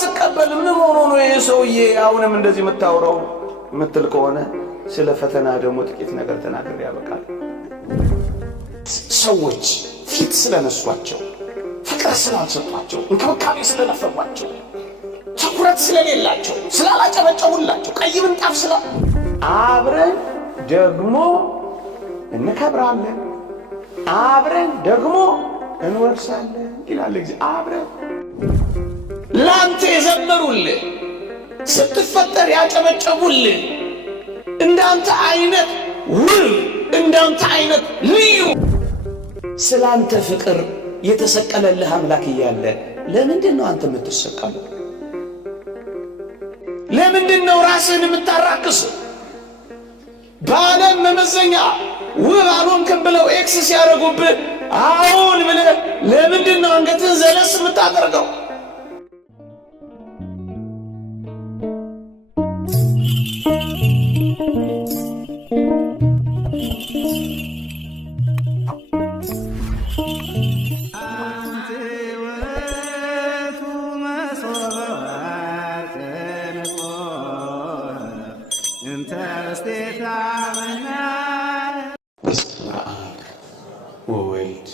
ስቀበል ምን ሆኖ ነው ይሄ ሰውዬ አሁንም እንደዚህ የምታወራው ምትል ከሆነ ስለ ፈተና ደግሞ ጥቂት ነገር ተናግሬ ያበቃል። ሰዎች ፊት ስለነሷቸው፣ ፍቅር ስላልሰጧቸው፣ እንክብካቤ ስለነፈጓቸው፣ ትኩረት ስለሌላቸው፣ ስላላጨበጨቡላቸው፣ ቀይ ምንጣፍ ስላ አብረን ደግሞ እንከብራለን፣ አብረን ደግሞ እንወርሳለን ይላል እግዚአብሔር። አብረን ላንተ የዘመሩልህ ስትፈጠር ያጨበጨቡልህ እንዳንተ አይነት ውብ እንዳንተ አይነት ልዩ ስላንተ ፍቅር የተሰቀለልህ አምላክ እያለ ለምንድን ነው አንተ የምትሰቀለው? ለምንድን ነው ራስህን የምታራክስ? በዓለም መመዘኛ ውብ አልሆንክም ብለው ኤክስ ሲያደርጉብህ አሁን ብለህ ለምንድን ነው አንገትህን ዘለስ የምታደርገው? በስመ አብ ወወልድ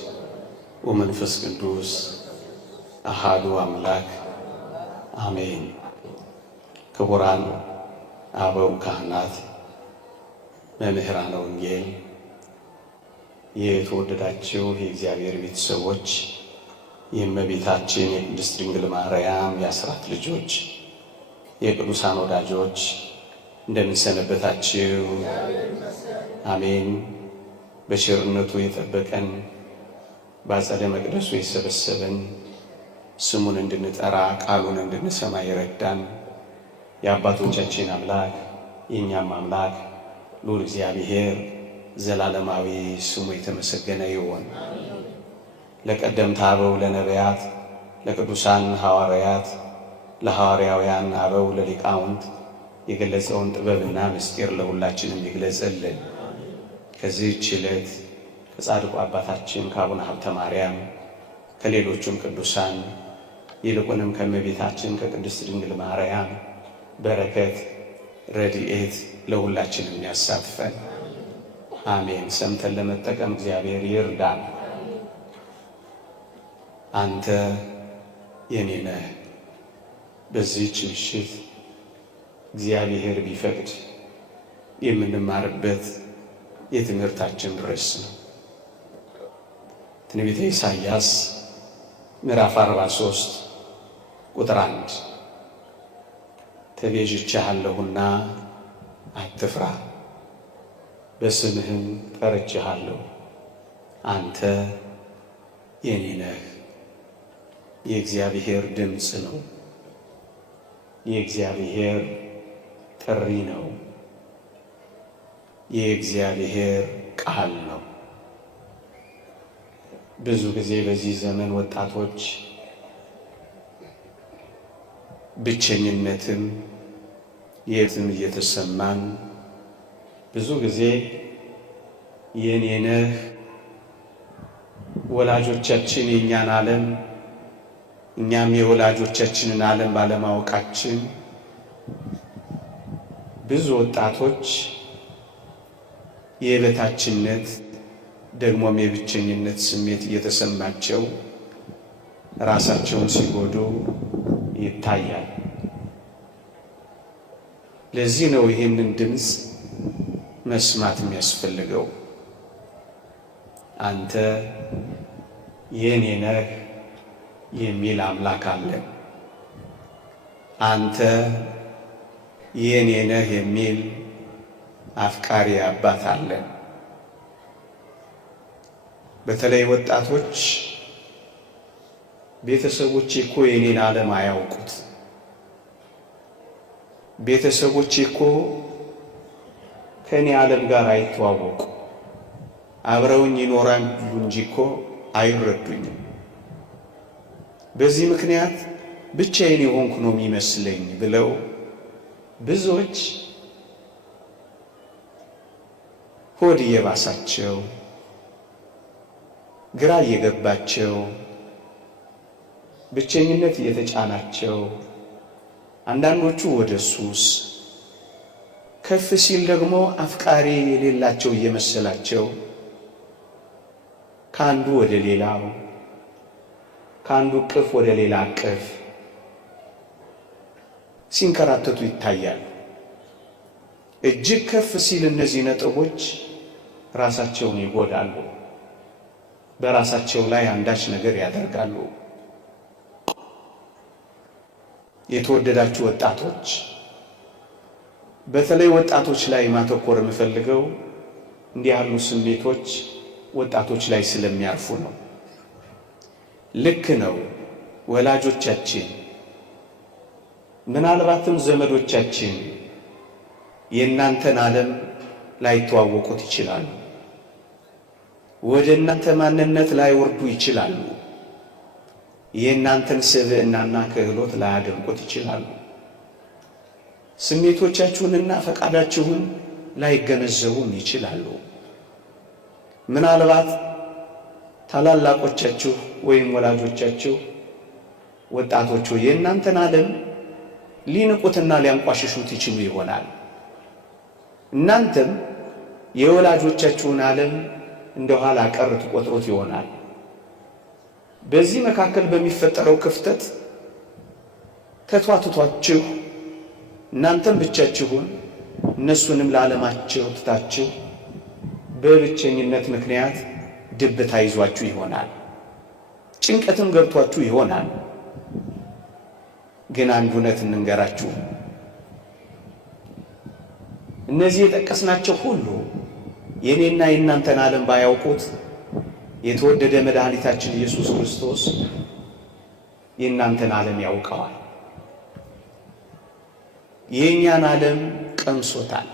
ወመንፈስ ቅዱስ አሐዱ አምላክ አሜን። ክቡራን አበው ካህናት፣ መምህራነ ወንጌል፣ የተወደዳችሁ የእግዚአብሔር ቤተሰቦች፣ የእመቤታችን የቅድስት ድንግል ማርያም የአስራት ልጆች፣ የቅዱሳን ወዳጆች እንደምን ሰነበታችሁ? አሜን። በቸርነቱ የጠበቀን በአጸደ መቅደሱ የሰበሰበን ስሙን እንድንጠራ ቃሉን እንድንሰማ ይረዳን የአባቶቻችን አምላክ የእኛም አምላክ ልዑል እግዚአብሔር ዘላለማዊ ስሙ የተመሰገነ ይሁን። ለቀደምት አበው ለነቢያት፣ ለቅዱሳን ሐዋርያት፣ ለሐዋርያውያን አበው፣ ለሊቃውንት የገለጸውን ጥበብና ምስጢር ለሁላችንም ይግለጽልን። ከዚህች ዕለት ከጻድቁ አባታችን ከአቡነ ሀብተ ማርያም ከሌሎቹም ቅዱሳን ይልቁንም ከእመቤታችን ከቅድስት ድንግል ማርያም በረከት ረድኤት ለሁላችንም ያሳትፈን። አሜን። ሰምተን ለመጠቀም እግዚአብሔር ይርዳን። አንተ የኔ ነህ። በዚህች ምሽት እግዚአብሔር ቢፈቅድ የምንማርበት የትምህርታችን ርዕስ ነው። ትንቢተ ኢሳይያስ ምዕራፍ 43 ቁጥር 1 ተቤዥቼሃለሁና አትፍራ፣ በስምህም ጠርቼሃለሁ፣ አንተ የኔ ነህ። የእግዚአብሔር ድምፅ ነው። የእግዚአብሔር ጥሪ ነው። የእግዚአብሔር ቃል ነው። ብዙ ጊዜ በዚህ ዘመን ወጣቶች ብቸኝነትም የትም እየተሰማን ብዙ ጊዜ የኔ ነህ ወላጆቻችን የእኛን ዓለም እኛም የወላጆቻችንን ዓለም ባለማወቃችን ብዙ ወጣቶች የበታችነት ደግሞም የብቸኝነት ስሜት እየተሰማቸው ራሳቸውን ሲጎዱ ይታያል። ለዚህ ነው ይህንን ድምፅ መስማት የሚያስፈልገው። አንተ የኔ ነህ የሚል አምላክ አለ። አንተ የኔ ነህ የሚል አፍቃሪ አባት አለ። በተለይ ወጣቶች ቤተሰቦቼ እኮ የኔን ዓለም አያውቁት፣ ቤተሰቦቼ እኮ ከኔ ዓለም ጋር አይተዋወቁ፣ አብረውኝ ይኖራሉ እንጂ እኮ አይረዱኝም። በዚህ ምክንያት ብቻዬን የሆንኩ ነው የሚመስለኝ ብለው ብዙዎች ሆድ እየባሳቸው ግራ እየገባቸው ብቸኝነት እየተጫናቸው አንዳንዶቹ ወደ ሱስ፣ ከፍ ሲል ደግሞ አፍቃሪ የሌላቸው እየመሰላቸው ከአንዱ ወደ ሌላው፣ ከአንዱ እቅፍ ወደ ሌላ እቅፍ ሲንከራተቱ ይታያል። እጅግ ከፍ ሲል እነዚህ ነጥቦች ራሳቸውን ይጎዳሉ፣ በራሳቸው ላይ አንዳች ነገር ያደርጋሉ። የተወደዳችሁ ወጣቶች፣ በተለይ ወጣቶች ላይ ማተኮር የምፈልገው እንዲህ ያሉ ስሜቶች ወጣቶች ላይ ስለሚያርፉ ነው። ልክ ነው። ወላጆቻችን ምናልባትም ዘመዶቻችን የእናንተን ዓለም ላይተዋወቁት ይችላሉ። ወደ እናንተ ማንነት ላይወርዱ ይችላሉ። የእናንተን ስብዕናና ክህሎት ላያደንቁት ይችላሉ። ስሜቶቻችሁንና ፈቃዳችሁን ላይገነዘቡም ይችላሉ። ምናልባት ታላላቆቻችሁ ወይም ወላጆቻችሁ ወጣቶቹ የእናንተን ዓለም ሊንቁትና ሊያንቋሽሹት ይችሉ ይሆናል። እናንተም የወላጆቻችሁን ዓለም እንደ ኋላ ቀር ትቆጥሩት ይሆናል። በዚህ መካከል በሚፈጠረው ክፍተት ተቷትቷችሁ እናንተም ብቻችሁን እነሱንም ለዓለማቸው ትታችሁ በብቸኝነት ምክንያት ድብታ ይዟችሁ ይሆናል። ጭንቀትም ገብቷችሁ ይሆናል። ግን አንድ እውነት እንንገራችሁ፣ እነዚህ የጠቀስናቸው ሁሉ የኔና የእናንተን ዓለም ባያውቁት የተወደደ መድኃኒታችን ኢየሱስ ክርስቶስ የእናንተን ዓለም ያውቀዋል። የእኛን ዓለም ቀምሶታል።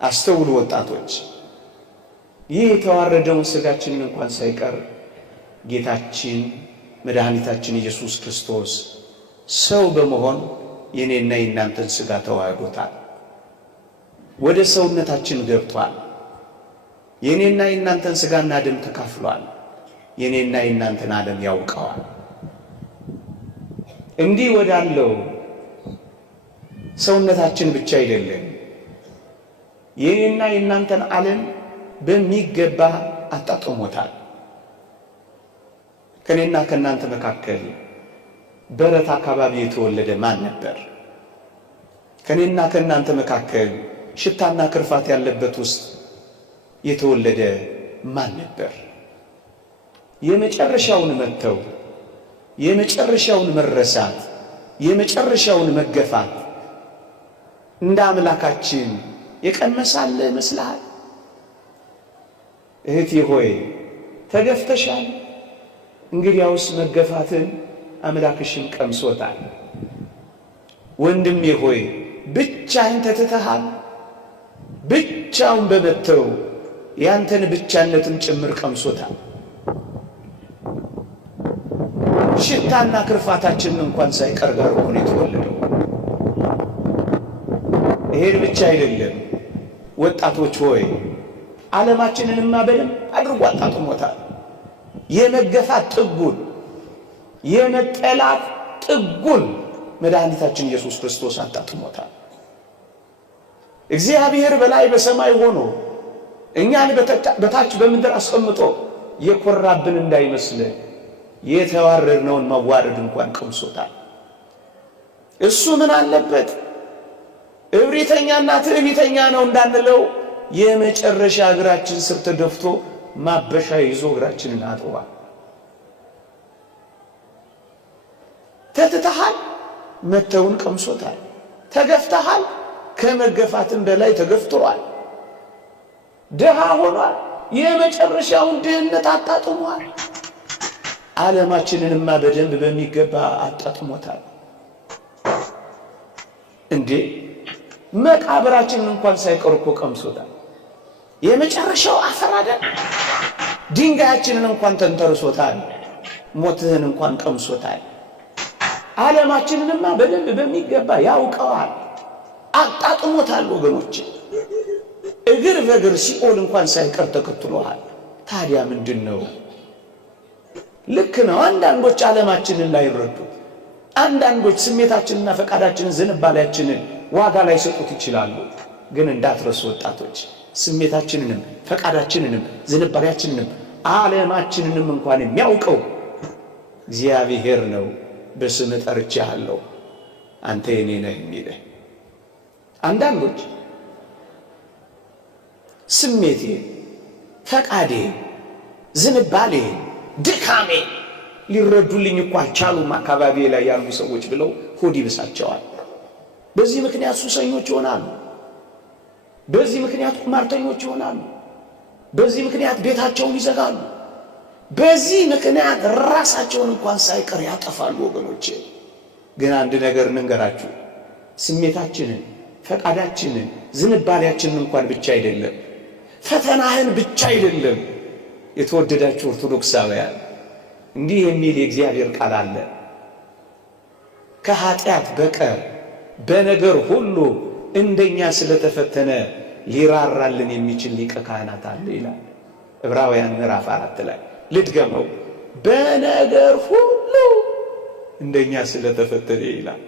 አስተውሉ ወጣቶች፣ ይህ የተዋረደውን ሥጋችንን እንኳን ሳይቀር ጌታችን መድኃኒታችን ኢየሱስ ክርስቶስ ሰው በመሆን የኔና የእናንተን ሥጋ ተዋህዶታል። ወደ ሰውነታችን ገብቷል። የኔና የእናንተን ሥጋና ደም ተካፍሏል። የኔና የእናንተን ዓለም ያውቀዋል። እንዲህ ወዳለው ሰውነታችን ብቻ አይደለም፣ የኔና የእናንተን ዓለም በሚገባ አጣጥሞታል። ከኔና ከእናንተ መካከል በረት አካባቢ የተወለደ ማን ነበር? ከኔና ከእናንተ መካከል ሽታና ክርፋት ያለበት ውስጥ የተወለደ ማን ነበር? የመጨረሻውን መተው፣ የመጨረሻውን መረሳት፣ የመጨረሻውን መገፋት እንደ አምላካችን የቀመሳለ ይመስልሃል? እህቴ ሆይ ተገፍተሻል። እንግዲያውስ መገፋትን አምላክሽን ቀምሶታል። ወንድሜ ሆይ ብቻህን ተትተሃል። ብቻውን በመተው ያንተን ብቻነትን ጭምር ቀምሶታል። ሽታና ክርፋታችንን እንኳን ሳይቀር ጋር ሆኖ የተወለደው። ይሄን ብቻ አይደለም ወጣቶች ሆይ ዓለማችንንማ በደንብ አድርጎ አጣጥሞታል። የመገፋት ጥጉን፣ የመጠላት ጥጉን መድኃኒታችን ኢየሱስ ክርስቶስ አጣጥሞታል። እግዚአብሔር በላይ በሰማይ ሆኖ እኛን በታች በምድር አስቀምጦ የኮራብን እንዳይመስልን የተዋረድነውን መዋረድ እንኳን ቀምሶታል። እሱ ምን አለበት እብሪተኛና ትዕቢተኛ ነው እንዳንለው የመጨረሻ እግራችን ስር ተደፍቶ ማበሻ ይዞ እግራችንን አጥቧል። ተትተሃል፣ መተውን ቀምሶታል። ተገፍተሃል፣ ከመገፋትም በላይ ተገፍቷል። ድሃ ሆኗል፣ የመጨረሻውን ድህነት አጣጥሟል። ዓለማችንንማ በደንብ በሚገባ አጣጥሞታል። እንዴ መቃብራችንን እንኳን ሳይቀር እኮ ቀምሶታል። የመጨረሻው አፈር አይደል? ድንጋያችንን እንኳን ተንተርሶታል። ሞትህን እንኳን ቀምሶታል። ዓለማችንንማ በደንብ በሚገባ ያውቀዋል፣ አጣጥሞታል። ወገኖች እግር በእግር ሲኦል እንኳን ሳይቀር ተከትሎሃል። ታዲያ ምንድን ነው? ልክ ነው። አንዳንዶች ዓለማችንን ላይረዱት አንዳንዶች ስሜታችንና ፈቃዳችንን ዝንባሌያችንን ዋጋ ላይ ሰጡት ይችላሉ። ግን እንዳትረሱ ወጣቶች፣ ስሜታችንንም ፈቃዳችንንም ዝንባሌያችንንም ዓለማችንንም እንኳን የሚያውቀው እግዚአብሔር ነው። በስም ጠርቼሃለሁ አንተ የኔ ነህ የሚልህ። አንዳንዶች ስሜቴ፣ ፈቃዴ፣ ዝንባሌ፣ ድካሜ ሊረዱልኝ እኮ አልቻሉም አካባቢ ላይ ያሉ ሰዎች ብለው ሆድ ይብሳቸዋል። በዚህ ምክንያት ሱሰኞች ይሆናሉ። በዚህ ምክንያት ቁማርተኞች ይሆናሉ። በዚህ ምክንያት ቤታቸውን ይዘጋሉ። በዚህ ምክንያት ራሳቸውን እንኳን ሳይቀር ያጠፋሉ። ወገኖቼ ግን አንድ ነገር እንንገራችሁ፣ ስሜታችንን ፈቃዳችንን ዝንባሌያችንን እንኳን ብቻ አይደለም፣ ፈተናህን ብቻ አይደለም። የተወደዳችሁ ኦርቶዶክሳውያን እንዲህ የሚል የእግዚአብሔር ቃል አለ፣ ከኃጢአት በቀር በነገር ሁሉ እንደኛ ስለተፈተነ ሊራራልን የሚችል ሊቀ ካህናት አለ ይላል ዕብራውያን ምዕራፍ 4 ላይ። ልድገመው፣ በነገር ሁሉ እንደኛ ስለተፈተነ ይላል።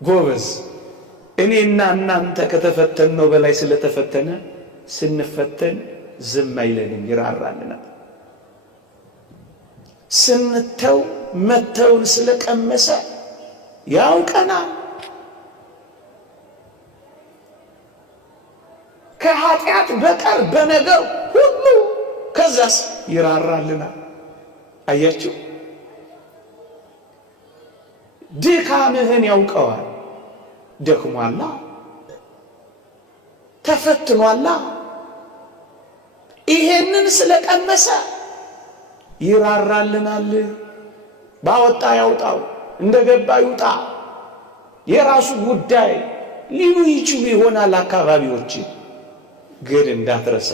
ጎበዝ፣ እኔና እናንተ ከተፈተነው በላይ ስለተፈተነ ስንፈተን ዝም አይለንም፣ ይራራልናል። ስንተው መተውን ስለቀመሰ ያውቀናል። ከኃጢአት በቀር በነገር ሁሉ ከዛስ ይራራልናል። አያችሁ፣ ድካምህን ያውቀዋል። ደክሟላ፣ ተፈትኗላ። ይሄንን ስለቀመሰ ይራራልናል። ባወጣ ያውጣው፣ እንደገባ ይውጣ፣ የራሱ ጉዳይ ሊሉ ይችሉ ይሆናል አካባቢዎች። ግን እንዳትረሳ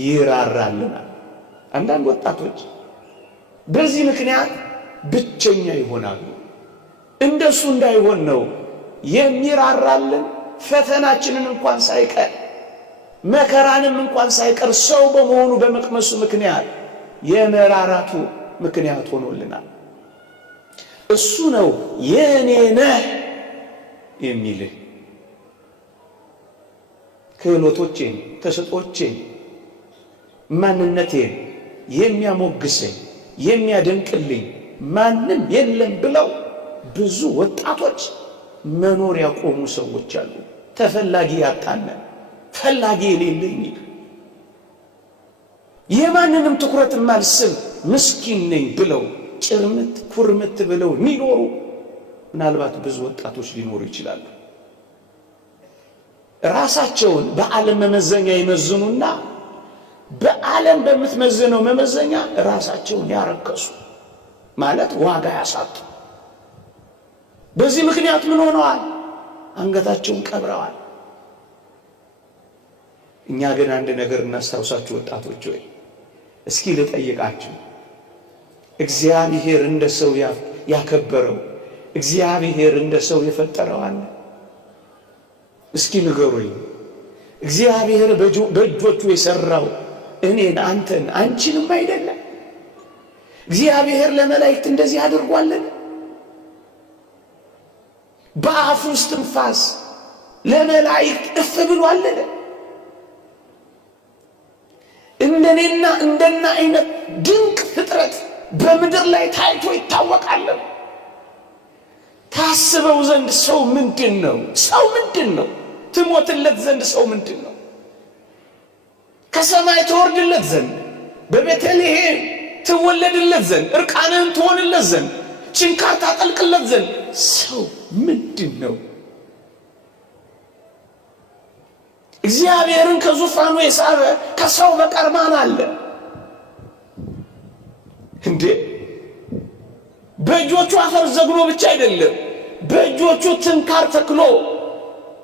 ይራራልናል። አንዳንድ ወጣቶች በዚህ ምክንያት ብቸኛ ይሆናሉ። እንደሱ እንዳይሆን ነው የሚራራልን። ፈተናችንን እንኳን ሳይቀር መከራንም እንኳን ሳይቀር ሰው በመሆኑ በመቅመሱ ምክንያት የመራራቱ ምክንያት ሆኖልናል። እሱ ነው የኔ ነህ የሚልህ። ክህሎቶቼን፣ ተሰጦቼን፣ ማንነቴን የሚያሞግሰኝ የሚያደንቅልኝ ማንም የለም ብለው ብዙ ወጣቶች መኖር ያቆሙ ሰዎች አሉ። ተፈላጊ ያጣነ ፈላጊ የሌለኝ የማንንም ትኩረት ማልስም ምስኪን ነኝ ብለው ጭርምት ኩርምት ብለው የሚኖሩ ምናልባት ብዙ ወጣቶች ሊኖሩ ይችላሉ። ራሳቸውን በዓለም መመዘኛ ይመዝኑና በዓለም በምትመዝነው መመዘኛ ራሳቸውን ያረከሱ ማለት ዋጋ ያሳጡ። በዚህ ምክንያት ምን ሆነዋል? አንገታቸውን ቀብረዋል። እኛ ግን አንድ ነገር እናስታውሳችሁ ወጣቶች፣ ወይ እስኪ ልጠይቃችሁ፣ እግዚአብሔር እንደ ሰው ያከበረው እግዚአብሔር እንደ ሰው የፈጠረው አለ? እስኪ ንገሩኝ። እግዚአብሔር በእጆቹ የሰራው እኔን አንተን አንቺንም አይደለም? እግዚአብሔር ለመላእክት እንደዚህ አድርጓለን? በአፉ ውስጥ ትንፋስ ለመላእክት እፍ ብሏለን? እንደኔና እንደና አይነት ድንቅ ፍጥረት በምድር ላይ ታይቶ ይታወቃል? ታስበው ዘንድ ሰው ምንድን ነው? ሰው ምንድን ነው? ትሞትለት ዘንድ ሰው ምንድን ነው? ከሰማይ ተወርድለት ዘንድ በቤተልሔም ትወለድለት ዘንድ እርቃንህን ትሆንለት ዘንድ ችንካር ታጠልቅለት ዘንድ ሰው ምንድን ነው? እግዚአብሔርን ከዙፋኑ የሳበ ከሰው በቀር ማን አለ እንዴ? በእጆቹ አፈር ዘግኖ ብቻ አይደለም፣ በእጆቹ ትንካር ተክሎ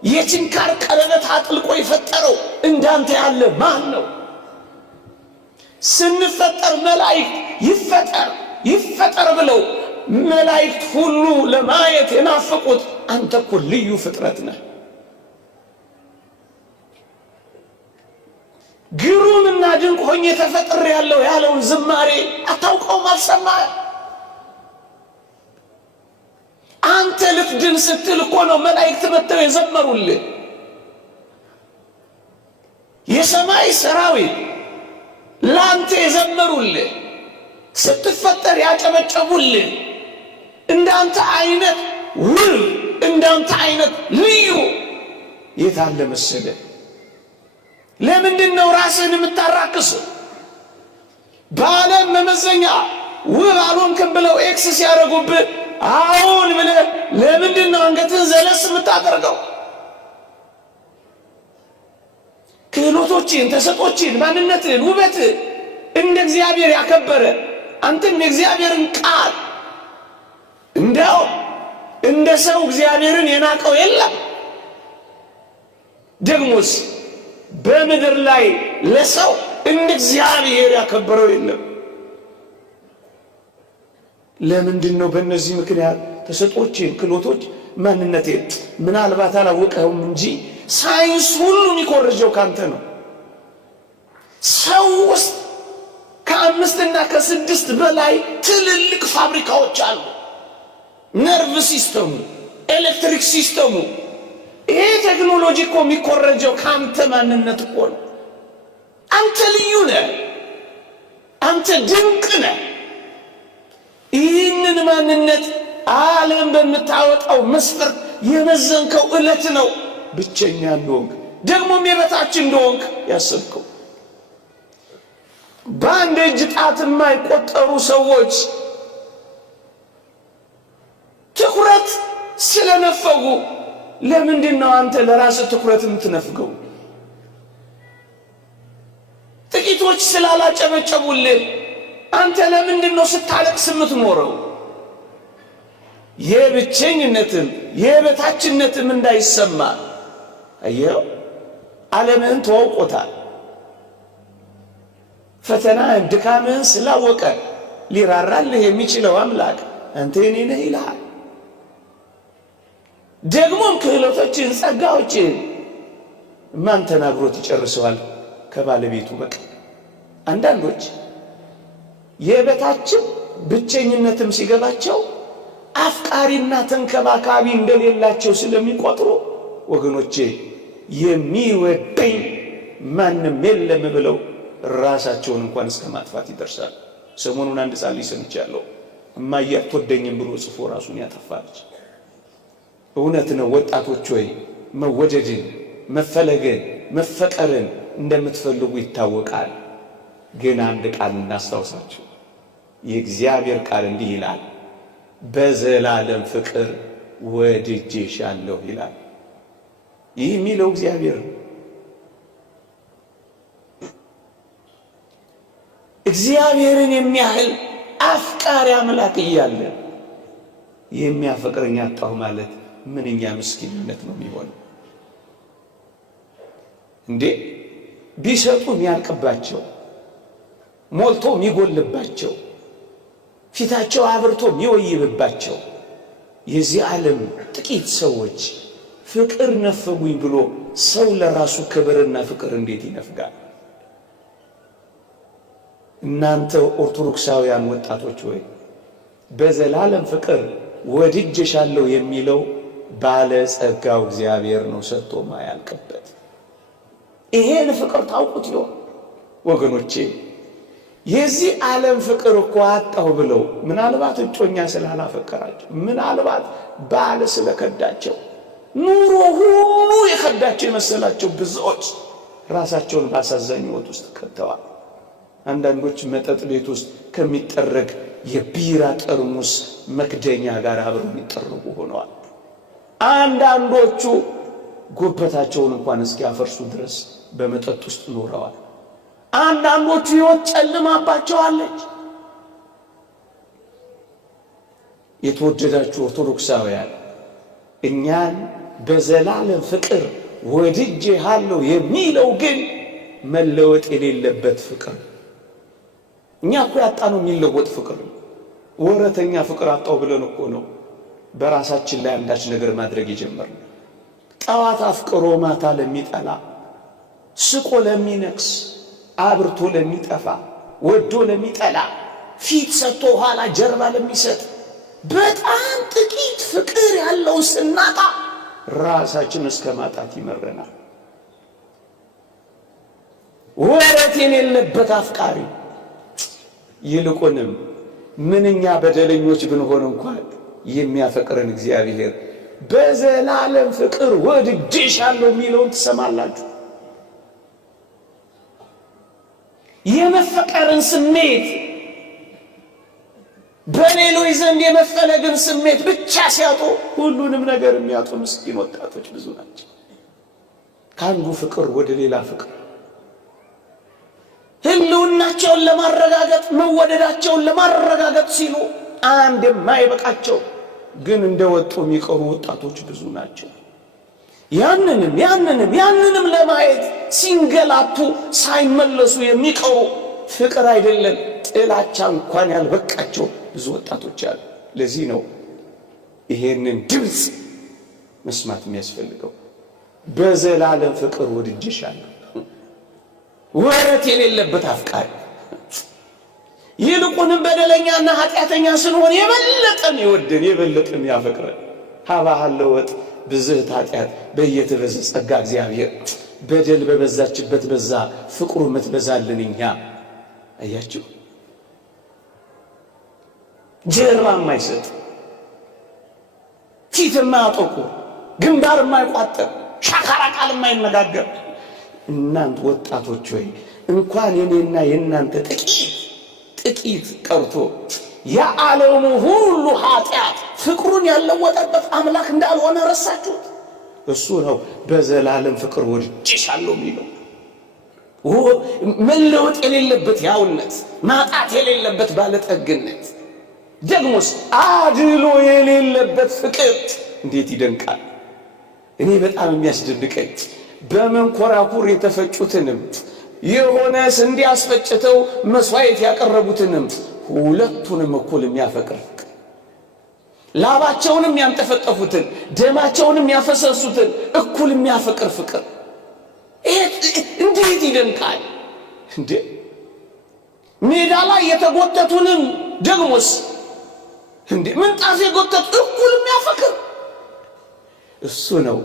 የችንካር ቀለበት አጥልቆ የፈጠረው እንዳንተ ያለ ማን ነው? ስንፈጠር መላእክት ይፈጠር ብለው መላእክት ሁሉ ለማየት የናፈቁት አንተ እኮ ልዩ ፍጥረት ነህ። ግሩምና ድንቅ ሆኜ ተፈጥሬያለሁ ያለውን ዝማሬ አታውቀውም? አልሰማህም? አንተ ልትድን ስትል እኮ ነው መላእክት መጥተው የዘመሩልህ። የሰማይ ሰራዊት ላንተ የዘመሩልህ፣ ስትፈጠር ያጨበጨቡልህ። እንዳንተ አይነት ውብ፣ እንዳንተ አይነት ልዩ የት አለ መሰለህ? ለምንድን ነው ራስህን የምታራክሰው? በዓለም መመዘኛ ውብ አልሆንክም ብለው ኤክስ ሲያደርጉብህ አሁን ብለህ ለምንድን ነው አንገትህን ዘለስ የምታደርገው? ክህሎቶችን፣ ተሰጦችን፣ ማንነትን፣ ውበትን እንደ እግዚአብሔር ያከበረ አንተም የእግዚአብሔርን ቃል እንደው እንደ ሰው እግዚአብሔርን የናቀው የለም። ደግሞስ በምድር ላይ ለሰው እንደ እግዚአብሔር ያከበረው የለም። ለምንድን ነው? በእነዚህ ምክንያት ተሰጦችን፣ ክህሎቶች፣ ማንነቴን ምናልባት አላወቀውም እንጂ ሳይንስ ሁሉ የሚኮርጀው ካንተ ነው። ሰው ውስጥ ከ5 እና ከ6 በላይ ትልልቅ ፋብሪካዎች አሉ። ነርቭ ሲስተሙ፣ ኤሌክትሪክ ሲስተሙ። ይሄ ቴክኖሎጂ እኮ የሚኮረጀው ካንተ ማንነት እኮ ነው። አንተ ልዩ ነህ። አንተ ድንቅ ነህ። ይህንን ማንነት ዓለም በምታወጣው መስፈርት የመዘንከው ዕለት ነው ብቸኛ እንደሆንክ ደግሞም የበታች እንደሆንክ ያሰብከው። በአንድ እጅ ጣት የማይቆጠሩ ሰዎች ትኩረት ስለነፈጉ ለምንድን ነው አንተ ለራስህ ትኩረት የምትነፍገው? ጥቂቶች ስላላጨበጨቡልህ አንተ ለምንድን ነው ስታለቅስ የምትኖረው? የብቸኝነትም የበታችነትም እንዳይሰማ አየው። ዓለምህን ተዋውቆታል። ፈተናህን ድካምህን ስላወቀ ሊራራልህ የሚችለው አምላክ አንተ የኔ ነህ ይልሃል። ደግሞም ክህሎቶችን፣ ጸጋዎችን ማን ተናግሮት ይጨርሰዋል ከባለቤቱ በቀር? አንዳንዶች የበታችን ብቸኝነትም ሲገባቸው አፍቃሪና ተንከባካቢ እንደሌላቸው ስለሚቆጥሩ ወገኖቼ የሚወደኝ ማንም የለም ብለው ራሳቸውን እንኳን እስከ ማጥፋት ይደርሳል። ሰሞኑን አንድ ጻል ሰምቻለሁ። እማዬ አትወደኝም ብሎ ጽፎ ራሱን ያጠፋች። እውነት ነው ወጣቶች ሆይ መወደድን፣ መፈለግን፣ መፈቀርን እንደምትፈልጉ ይታወቃል። ግን አንድ ቃል እናስታውሳችሁ። የእግዚአብሔር ቃል እንዲህ ይላል፣ በዘላለም ፍቅር ወድጄሻለሁ ይላል። ይህ የሚለው እግዚአብሔር ነው። እግዚአብሔርን የሚያህል አፍቃሪ አምላክ እያለ የሚያፈቅረኝ አጣሁ ማለት ምንኛ ምስኪንነት ነው የሚሆነው እንዴ! ቢሰጡ የሚያልቅባቸው፣ ሞልቶ የሚጎልባቸው፣ ፊታቸው አብርቶ የሚወይብባቸው የዚህ ዓለም ጥቂት ሰዎች ፍቅር ነፈጉኝ ብሎ ሰው ለራሱ ክብርና ፍቅር እንዴት ይነፍጋል? እናንተ ኦርቶዶክሳውያን ወጣቶች ሆይ በዘላለም ፍቅር ወድጄሻለሁ የሚለው ባለ ጸጋው እግዚአብሔር ነው፣ ሰጥቶ ማያልቅበት። ይሄን ፍቅር ታውቁት ይሆን ወገኖቼ? የዚህ ዓለም ፍቅር እኮ አጣሁ ብለው ምናልባት እጮኛ ስላላፈቀራቸው፣ ምናልባት ባል ስለከዳቸው፣ ኑሮ ሁሉ የከዳቸው የመሰላቸው ብዙዎች ራሳቸውን ባሳዛኝ ሕይወት ውስጥ ከተዋል። አንዳንዶች መጠጥ ቤት ውስጥ ከሚጠረግ የቢራ ጠርሙስ መክደኛ ጋር አብረው የሚጠረጉ ሆነዋል። አንዳንዶቹ ጉበታቸውን እንኳን እስኪያፈርሱ ድረስ በመጠጥ ውስጥ ኖረዋል። አንዳንዶቹ ሕይወት ጨልማባቸዋለች። የተወደዳችሁ ኦርቶዶክሳውያን እኛን በዘላለም ፍቅር ወድጄሃለሁ የሚለው ግን መለወጥ የሌለበት ፍቅር። እኛ እኮ ያጣነው የሚለወጥ ፍቅር ነው። ወረተኛ ፍቅር አጣው ብለን እኮ ነው በራሳችን ላይ አንዳች ነገር ማድረግ የጀመርነው። ጠዋት አፍቅሮ ማታ ለሚጠላ፣ ስቆ ለሚነክስ፣ አብርቶ ለሚጠፋ፣ ወዶ ለሚጠላ፣ ፊት ሰጥቶ ኋላ ጀርባ ለሚሰጥ በጣም ጥቂት ፍቅር ያለው ስናጣ ራሳችን እስከ ማጣት ይመረናል። ወረት የሌለበት አፍቃሪ ይልቁንም ምንኛ በደለኞች ብንሆን እንኳን የሚያፈቅረን እግዚአብሔር በዘላለም ፍቅር ወድጄሻለሁ የሚለውን ትሰማላችሁ። የመፈቀርን ስሜት በሌሎች ዘንድ የመፈለግን ስሜት ብቻ ሲያጡ ሁሉንም ነገር የሚያጡ ምስኪን ወጣቶች ብዙ ናቸው። ከአንዱ ፍቅር ወደ ሌላ ፍቅር ህልውናቸውን ለማረጋገጥ መወደዳቸውን ለማረጋገጥ ሲሉ አንድ የማይበቃቸው ግን እንደወጡ የሚቀሩ ወጣቶች ብዙ ናቸው። ያንንም ለማየት ሲንገላቱ ሳይመለሱ የሚቀሩ ፍቅር አይደለም ጥላቻ እንኳን ያልበቃቸው ብዙ ወጣቶች አሉ። ለዚህ ነው ይሄንን ድምፅ መስማት የሚያስፈልገው። በዘላለም ፍቅር ወድጄሻለሁ። ወረት የሌለበት አፍቃሪ ይልቁንም በደለኛና ኃጢአተኛ ስንሆን የበለጠን ይወደን የበለጠን ያፈቅረን። ሀባሃለወጥ ብዝህት ኃጢአት በየተበዘ ጸጋ እግዚአብሔር በደል በበዛችበት በዛ ፍቅሩ የምትበዛልን እኛ አያችሁ። ጀርባ የማይሰጥ ፊት የማያጠቁር ግንባር የማይቋጠር ሻካራ ቃል የማይነጋገር እናንተ ወጣቶች ሆይ እንኳን የኔና የእናንተ ጥቂት ቀርቶ የዓለሙ ሁሉ ኃጢአት ፍቅሩን ያለወጠበት አምላክ እንዳልሆነ ረሳችሁት? እሱ ነው በዘላለም ፍቅር ወድጄሻለሁ የሚለው። መለወጥ የሌለበት ያውነት፣ ማጣት የሌለበት ባለጠግነት፣ ደግሞስ አድሎ የሌለበት ፍቅር እንዴት ይደንቃል! እኔ በጣም የሚያስደንቀኝ በመንኮራኩር የተፈጩትንም የሆነ ስንዴ አስፈጭተው መስዋዕት ያቀረቡትንም ሁለቱንም እኩል የሚያፈቅር ፍቅር፣ ላባቸውንም ያንጠፈጠፉትን ደማቸውንም ያፈሰሱትን እኩል የሚያፈቅር ፍቅር እንዴት ይደንቃል! እንዴ ሜዳ ላይ የተጎተቱንም ደግሞስ እንዴ ምንጣፍ የጎተቱ እኩል የሚያፈቅር እሱ ነው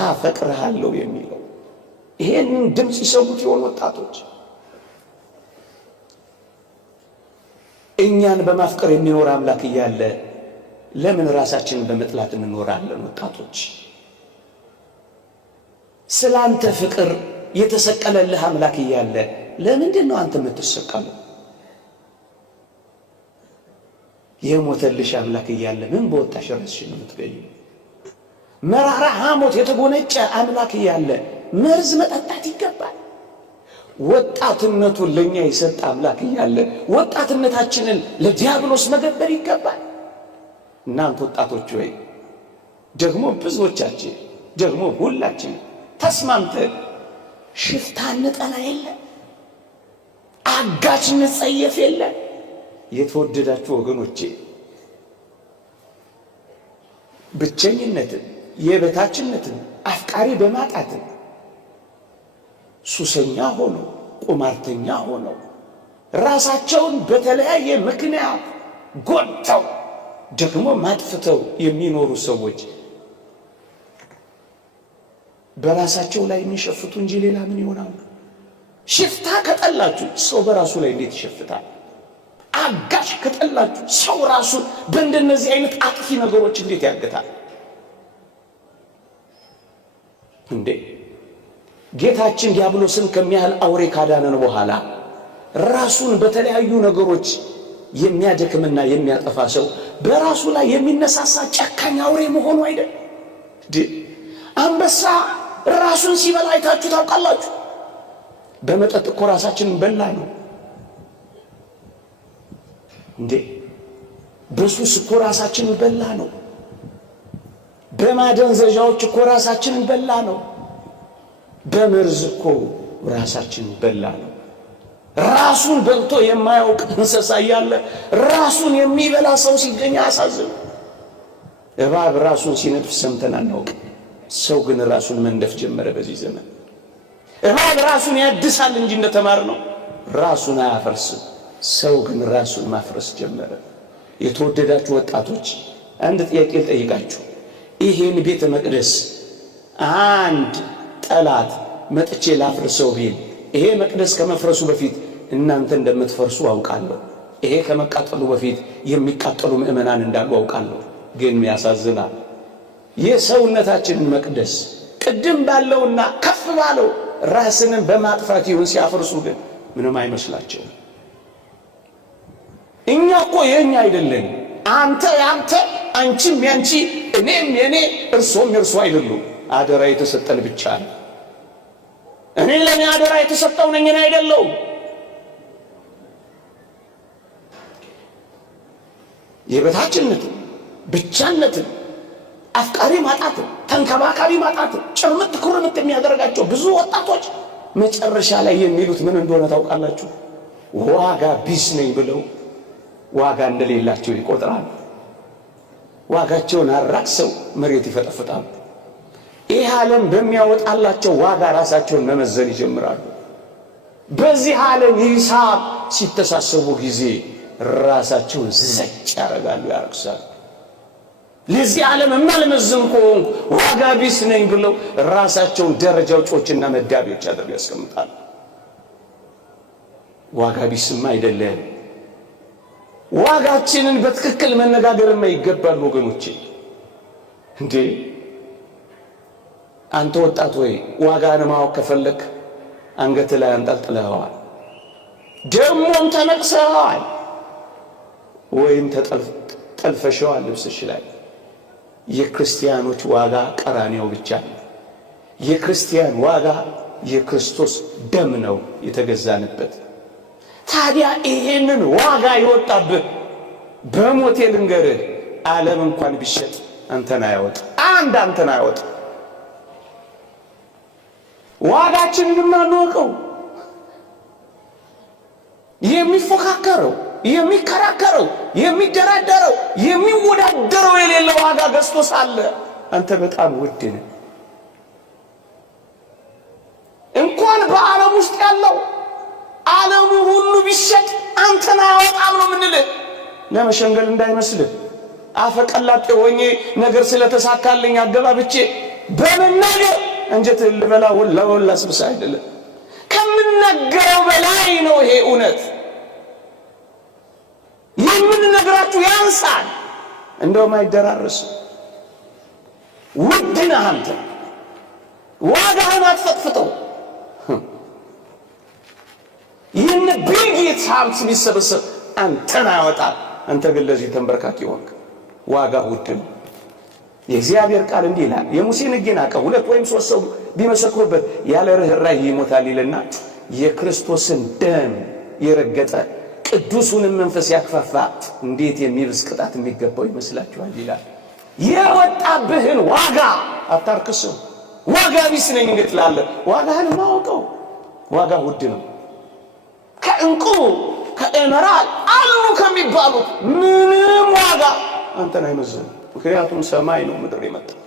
አፈቅርሃለሁ የሚለው። ይሄንን ድምፅ ይሰሙት ይሆን ወጣቶች? እኛን በማፍቀር የሚኖር አምላክ እያለ ለምን ራሳችንን በመጥላት እንኖራለን? ወጣቶች ስላንተ ፍቅር የተሰቀለልህ አምላክ እያለ ለምንድን ነው አንተ የምትሰቀለው? የሞተልሽ አምላክ እያለ ምን በወጣሽ ራስሽን ነው የምትገዢው? መራራ ሐሞት የተጎነጨ አምላክ እያለ መርዝ መጠጣት ይገባል? ወጣትነቱን ለኛ የሰጠ አምላክ እያለ ወጣትነታችንን ለዲያብሎስ መገበር ይገባል? እናንተ ወጣቶች ወይ ደግሞ ብዙዎቻችን ደግሞ ሁላችን ተስማምተን ሽፍታነት ጠላ የለ፣ አጋችነት ጸየፍ የለ። የተወደዳችሁ ወገኖቼ ብቸኝነትን፣ የበታችነትን፣ አፍቃሪ በማጣትን ሱሰኛ ሆኖ ቁማርተኛ ሆነው ራሳቸውን በተለያየ ምክንያት ጎድተው ደግሞ ማጥፍተው የሚኖሩ ሰዎች በራሳቸው ላይ የሚሸፍቱ እንጂ ሌላ ምን ይሆናሉ? ሽፍታ ከጠላችሁ ሰው በራሱ ላይ እንዴት ይሸፍታል? አጋሽ ከጠላችሁ ሰው ራሱን በእንደነዚህ አይነት አጥፊ ነገሮች እንዴት ያገታል? እንዴ ጌታችን ዲያብሎስን ከሚያህል አውሬ ካዳነን በኋላ ራሱን በተለያዩ ነገሮች የሚያደክምና የሚያጠፋ ሰው በራሱ ላይ የሚነሳሳ ጨካኝ አውሬ መሆኑ አይደል? አንበሳ ራሱን ሲበላ አይታችሁ ታውቃላችሁ? በመጠጥ እኮ ራሳችንን በላ ነው እንዴ! በሱስ እኮ ራሳችንን በላ ነው። በማደንዘዣዎች እኮ ራሳችንን በላ ነው። በመርዝ እኮ ራሳችንን በላ ነው። ራሱን በልቶ የማያውቅ እንስሳ እያለ ራሱን የሚበላ ሰው ሲገኝ አሳዝን። እባብ ራሱን ሲነድፍ ሰምተን አናውቅም። ሰው ግን ራሱን መንደፍ ጀመረ በዚህ ዘመን። እባብ ራሱን ያድሳል እንጂ እንደተማር ነው ራሱን አያፈርስም። ሰው ግን ራሱን ማፍረስ ጀመረ። የተወደዳችሁ ወጣቶች አንድ ጥያቄ ልጠይቃችሁ። ይሄን ቤተ መቅደስ አንድ ጠላት መጥቼ ላፍርሰው ቢል ይሄ መቅደስ ከመፍረሱ በፊት እናንተ እንደምትፈርሱ አውቃለሁ። ይሄ ከመቃጠሉ በፊት የሚቃጠሉ ምእመናን እንዳሉ አውቃለሁ። ግን ያሳዝናል። የሰውነታችንን መቅደስ ቅድም ባለውና ከፍ ባለው ራስንን በማጥፋት ይሁን ሲያፈርሱ ግን ምንም አይመስላቸውም። እኛ እኮ የኛ አይደለም። አንተ ያንተ፣ አንቺም ያንቺ፣ እኔም የኔ፣ እርሶም የእርሶ አይደሉም። አደራ የተሰጠን ብቻ ነው። እኔ ለኔ አደራ የተሰጠው ነኝ፣ እኔ አይደለሁም። የበታችነትን፣ ብቻነትን፣ አፍቃሪ ማጣትን፣ ተንከባካቢ ማጣትን ጭርምት ኩርምት የሚያደርጋቸው ብዙ ወጣቶች መጨረሻ ላይ የሚሉት ምን እንደሆነ ታውቃላችሁ? ዋጋ ቢስ ነኝ ብለው ዋጋ እንደሌላቸው ይቆጥራሉ። ዋጋቸውን አራክሰው መሬት ይፈጠፍጣሉ። ይህ ዓለም በሚያወጣላቸው ዋጋ ራሳቸውን መመዘን ይጀምራሉ። በዚህ ዓለም ሂሳብ ሲተሳሰቡ ጊዜ ራሳቸውን ዘጭ ያደርጋሉ፣ ያረክሳሉ። ለዚህ ዓለም የማልመዝን ከሆንኩ ዋጋ ቢስ ነኝ ብለው ራሳቸውን ደረጃ ውጮችና መዳቢዎች አድርገው ያስቀምጣሉ። ዋጋ ቢስማ አይደለም። ዋጋችንን በትክክል መነጋገርማ ይገባል ወገኖቼ። እንዴ አንተ ወጣት ወይ ዋጋን ማወቅ ከፈለክ አንገት ላይ አንጠልጥለዋል፣ ደሞም ተነቅሰዋል፣ ወይም ተጠልፈሸዋል ልብስሽ ላይ። የክርስቲያኖች ዋጋ ቀራንዮ ብቻ ነው። የክርስቲያን ዋጋ የክርስቶስ ደም ነው የተገዛንበት። ታዲያ ይሄንን ዋጋ ይወጣብህ በሞቴ ልንገርህ፣ ዓለም እንኳን ቢሸጥ አንተን አያወጣ፣ አንተን አያወጣ። ዋጋችንን እናንወቀው። የሚፎካከረው፣ የሚከራከረው፣ የሚደራደረው፣ የሚወዳደረው የሌለ ዋጋ ገዝቶ ሳለ አንተ በጣም ውድ ነህ። እንኳን በዓለም ውስጥ ያለው ዓለሙ ሁሉ ቢሸጥ አንተን አያወጣም ነው የምንልህ። ለመሸንገል እንዳይመስልህ አፈቀላጤ ሆኜ ነገር ስለተሳካልኝ አገባብቼ በመናገር እንጀትህን ልበላ ወላ ስብሳ አይደለም። ከምናገረው በላይ ነው ይሄ እውነት። የምንነግራችሁ ያንሳል፣ እንደውም አይደራረስም። ውድ ነህ አንተ። ዋጋህን አትፈጥፍጠው። ይህን ቢልጌት ሀብት ቢሰበሰብ አንተን አያወጣም። አንተ ግን ለዚህ ተንበርካኪ ሆንክ። ዋጋ ውድ ነው። የእግዚአብሔር ቃል እንዲህ ይላል፣ የሙሴን ሕግ የናቀ 2 ወይም 3 ሰው ቢመሰክሩበት ያለ ርኅራኄ ይሞታል ይልና የክርስቶስን ደም የረገጠ ቅዱሱንም መንፈስ ያክፋፋ እንዴት የሚብስ ቅጣት የሚገባው ይመስላችኋል ይላል። የወጣብህን ዋጋ አታርክሰው። ዋጋ ቢስ ነኝ እንዴት ትላለህ? ዋጋህን ማወቀው። ዋጋ ውድ ነው። ከእንቁ ከኤመራልድ አሉ ከሚባሉት ምንም ዋጋ አንተን አይመዝንም። ምክንያቱም ሰማይ ነው ምድር የመጣው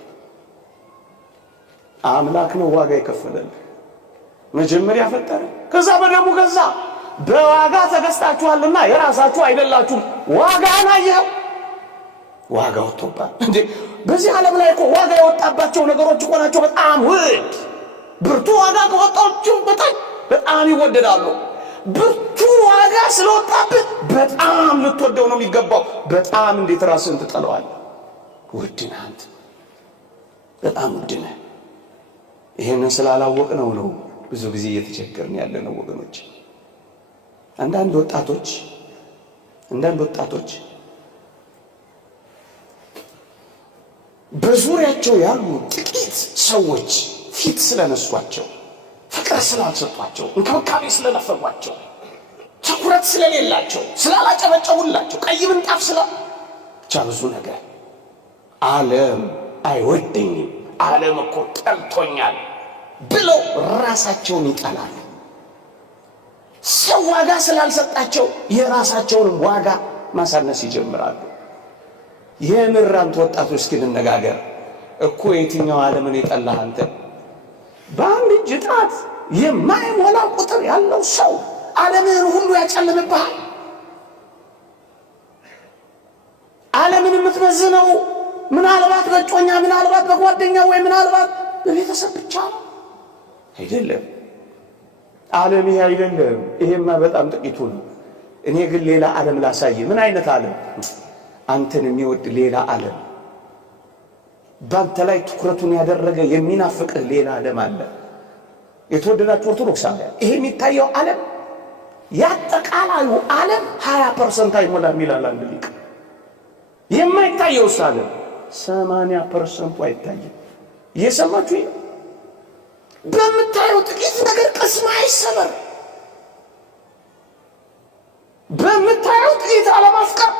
አምላክ ነው ዋጋ የከፈለልህ። መጀመሪያ ፈጠረ፣ ከዛ በደሙ ገዛ። በዋጋ ተገዝታችኋልና የራሳችሁ አይደላችሁም። ዋጋን አየኸው? ዋጋ ወጥቶባል እንዴ? በዚህ ዓለም ላይ እኮ ዋጋ የወጣባቸው ነገሮች እኮ ናቸው በጣም ውድ። ብርቱ ዋጋ ከወጣችሁ በጣም ይወደዳሉ። ብርቱ ዋጋ ስለወጣብህ በጣም ልትወደው ነው የሚገባው። በጣም እንዴት ራስህን ትጠለዋለህ? ውድ ነህ አንተ፣ በጣም ውድ ነህ። ይሄንን ስላላወቅነው ነው ብዙ ጊዜ እየተቸገርን ያለነው ወገኖች። አንዳንድ ወጣቶች በዙሪያቸው ያሉ ጥቂት ሰዎች ፊት ስለነሷቸው፣ ፍቅር ስላልሰጧቸው፣ እንክብካቤ ስለነፈጓቸው፣ ትኩረት ስለሌላቸው፣ ስላላጨበጨቡላቸው፣ ቀይ ምንጣፍ ብቻ ብዙ ነገር ዓለም አይወደኝም፣ ዓለም እኮ ጠልቶኛል ብለው ራሳቸውን ይጠላሉ። ሰው ዋጋ ስላልሰጣቸው የራሳቸውን ዋጋ ማሳነስ ይጀምራሉ። የምር አንተ ወጣቶች እስኪ እንነጋገር እኮ የትኛው ዓለምን የጠላህ አንተ? በአንድ እጅ ጣት የማይሞላ ቁጥር ያለው ሰው ዓለምህን ሁሉ ያጨልምብሃል። የምትመዝነው ምናልባት በጮኛ ምናልባት በጓደኛ ወይ ምናልባት በቤተሰብ ብቻ ነው አይደለም። ዓለም ይሄ አይደለም። ይሄማ በጣም ጥቂቱ ነው። እኔ ግን ሌላ ዓለም ላሳይ። ምን አይነት ዓለም? አንተን የሚወድ ሌላ ዓለም፣ ባንተ ላይ ትኩረቱን ያደረገ የሚናፍቅህ ሌላ ዓለም አለ። የተወደዳችሁ ኦርቶዶክሳውያን ይሄ የሚታየው ዓለም ያጠቃላዩ ዓለም 20% አይሞላም ይላል አንድ ሊቅ። የማይታየው ዓለም 80% አይታይም። እየሰማችሁ ይሄ በምታየው ጥቂት ነገር ቅስም አይሰበር። በምታየው ጥቂት አለማፍቀር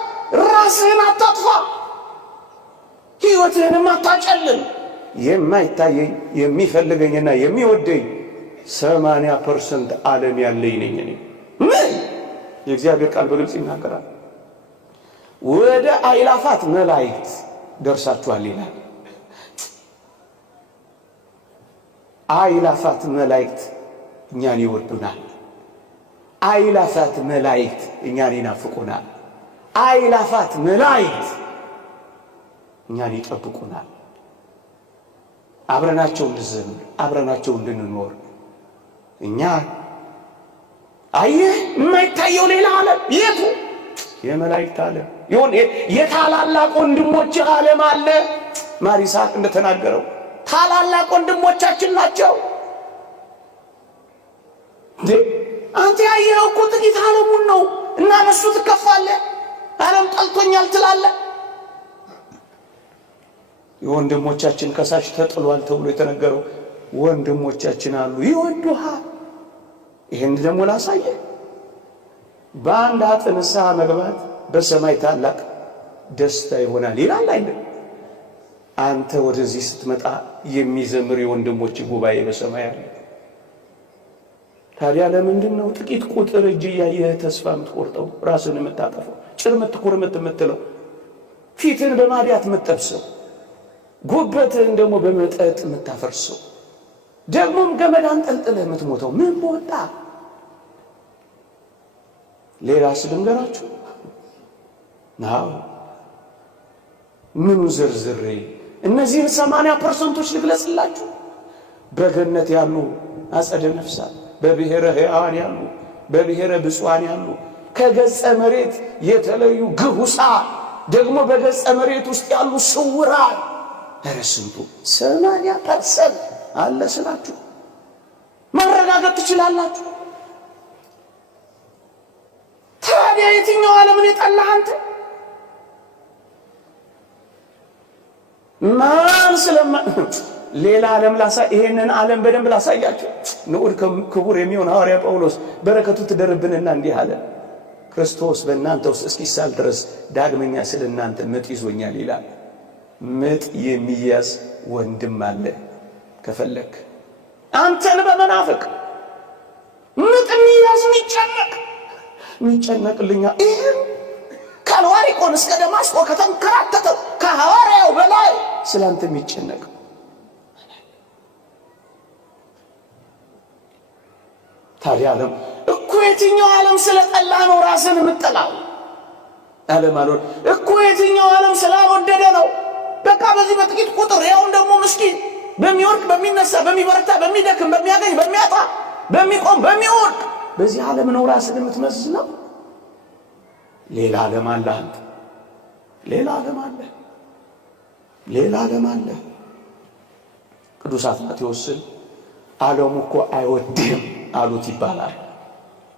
ራስህን አታጥፋ፣ ሕይወትህንም አታጨልም። የማይታየኝ የሚፈልገኝና የሚወደኝ 80% ዓለም ያለኝ ነኝ እኔ። ምን የእግዚአብሔር ቃል በግልጽ ይናገራል። ወደ አእላፋት መላእክት ደርሳችኋል ይላል። አእላፋት መላእክት እኛን ይወዱናል። አእላፋት መላእክት እኛን ይናፍቁናል። አእላፋት መላእክት እኛን ይጠብቁናል። አብረናቸው እንድንዘምር፣ አብረናቸው እንድንኖር። እኛ አየህ የማይታየው ሌላ ዓለም የቱ? የመላእክት ዓለም ይሁን። የታላላቅ ወንድሞች ዓለም አለ። ማር ይስሐቅ እንደተናገረው ታላላቅ ወንድሞቻችን ናቸው። እንዴ አንተ ያየኸው እኮ ጥቂት ዓለሙን ነው እና በሱ ትከፋለህ። ዓለም ጠልቶኛል ትላለህ። የወንድሞቻችን ከሳሽ ተጥሏል ተብሎ የተነገረው ወንድሞቻችን አሉ፣ ይወዱሃል። ይሄን ደግሞ ላሳየ። በአንድ ኃጥእ ንስሐ መግባት በሰማይ ታላቅ ደስታ ይሆናል ይላል አይደል? አንተ ወደዚህ ስትመጣ የሚዘምር የወንድሞች ጉባኤ በሰማይ አለ። ታዲያ ለምንድን ነው ጥቂት ቁጥር እጅ እያየህ ተስፋ የምትቆርጠው፣ ራስን የምታጠፈው፣ ጭር የምትኮርመት የምትለው፣ ፊትን በማዲያት የምትጠብሰው፣ ጉበትህን ደግሞ በመጠጥ የምታፈርሰው፣ ደግሞም ገመድ አንጠልጥለህ የምትሞተው? ምን በወጣ ሌላ ስልንገራችሁ ናው ምኑ ዝርዝሬ እነዚህን 80%ቶች ልግለጽላችሁ። በገነት ያሉ አጸደ ነፍሳት፣ በብሔረ ሕያዋን ያሉ፣ በብሔረ ብፁዓን ያሉ፣ ከገጸ መሬት የተለዩ ግሁሳን፣ ደግሞ በገጸ መሬት ውስጥ ያሉ ስውራን። ኧረ ስንቱ 80% አለ ስላችሁ ማረጋገጥ ትችላላችሁ። ታዲያ የትኛው ዓለምን የጠላህ አንተ? ማን ስለማ ሌላ ዓለም ይሄንን ዓለም በደንብ ላሳያችሁ። ንዑድ ክቡር የሚሆን ሐዋርያ ጳውሎስ በረከቱ ትደርብንና እንዲህ አለ፣ ክርስቶስ በእናንተ ውስጥ እስኪሳል ድረስ ዳግመኛ ስለ እናንተ ምጥ ይዞኛል ይላል። ምጥ የሚያዝ ወንድም አለ። ከፈለክ አንተን በመናፍቅ ምጥ የሚያዝ የሚጨነቅልኛ ይህም ከአልዋሪቆን እስከ ደማስቆ ከተንከራተተው ከሐዋርያው በላይ ስላንተ የሚጨነቅ ታዲያ ዓለም እኮ የትኛው ዓለም ስለጠላ ነው ራስን የምትጠላው? ዓለም አልወድ እኮ የትኛው ዓለም ስላልወደደ ነው? በቃ በዚህ በጥቂት ቁጥር ያውን ደግሞ ምስኪን በሚወርቅ በሚነሳ በሚበረታ በሚደክም በሚያገኝ በሚያጣ በሚቆም በሚወድቅ በዚህ ዓለም ነው ራስን የምትመዝነው። ሌላ ዓለም አለ። አንተ ሌላ ዓለም አለ፣ ሌላ ዓለም አለ። ቅዱስ አትናቴዎስን ዓለሙ እኮ አይወድህም አሉት ይባላል።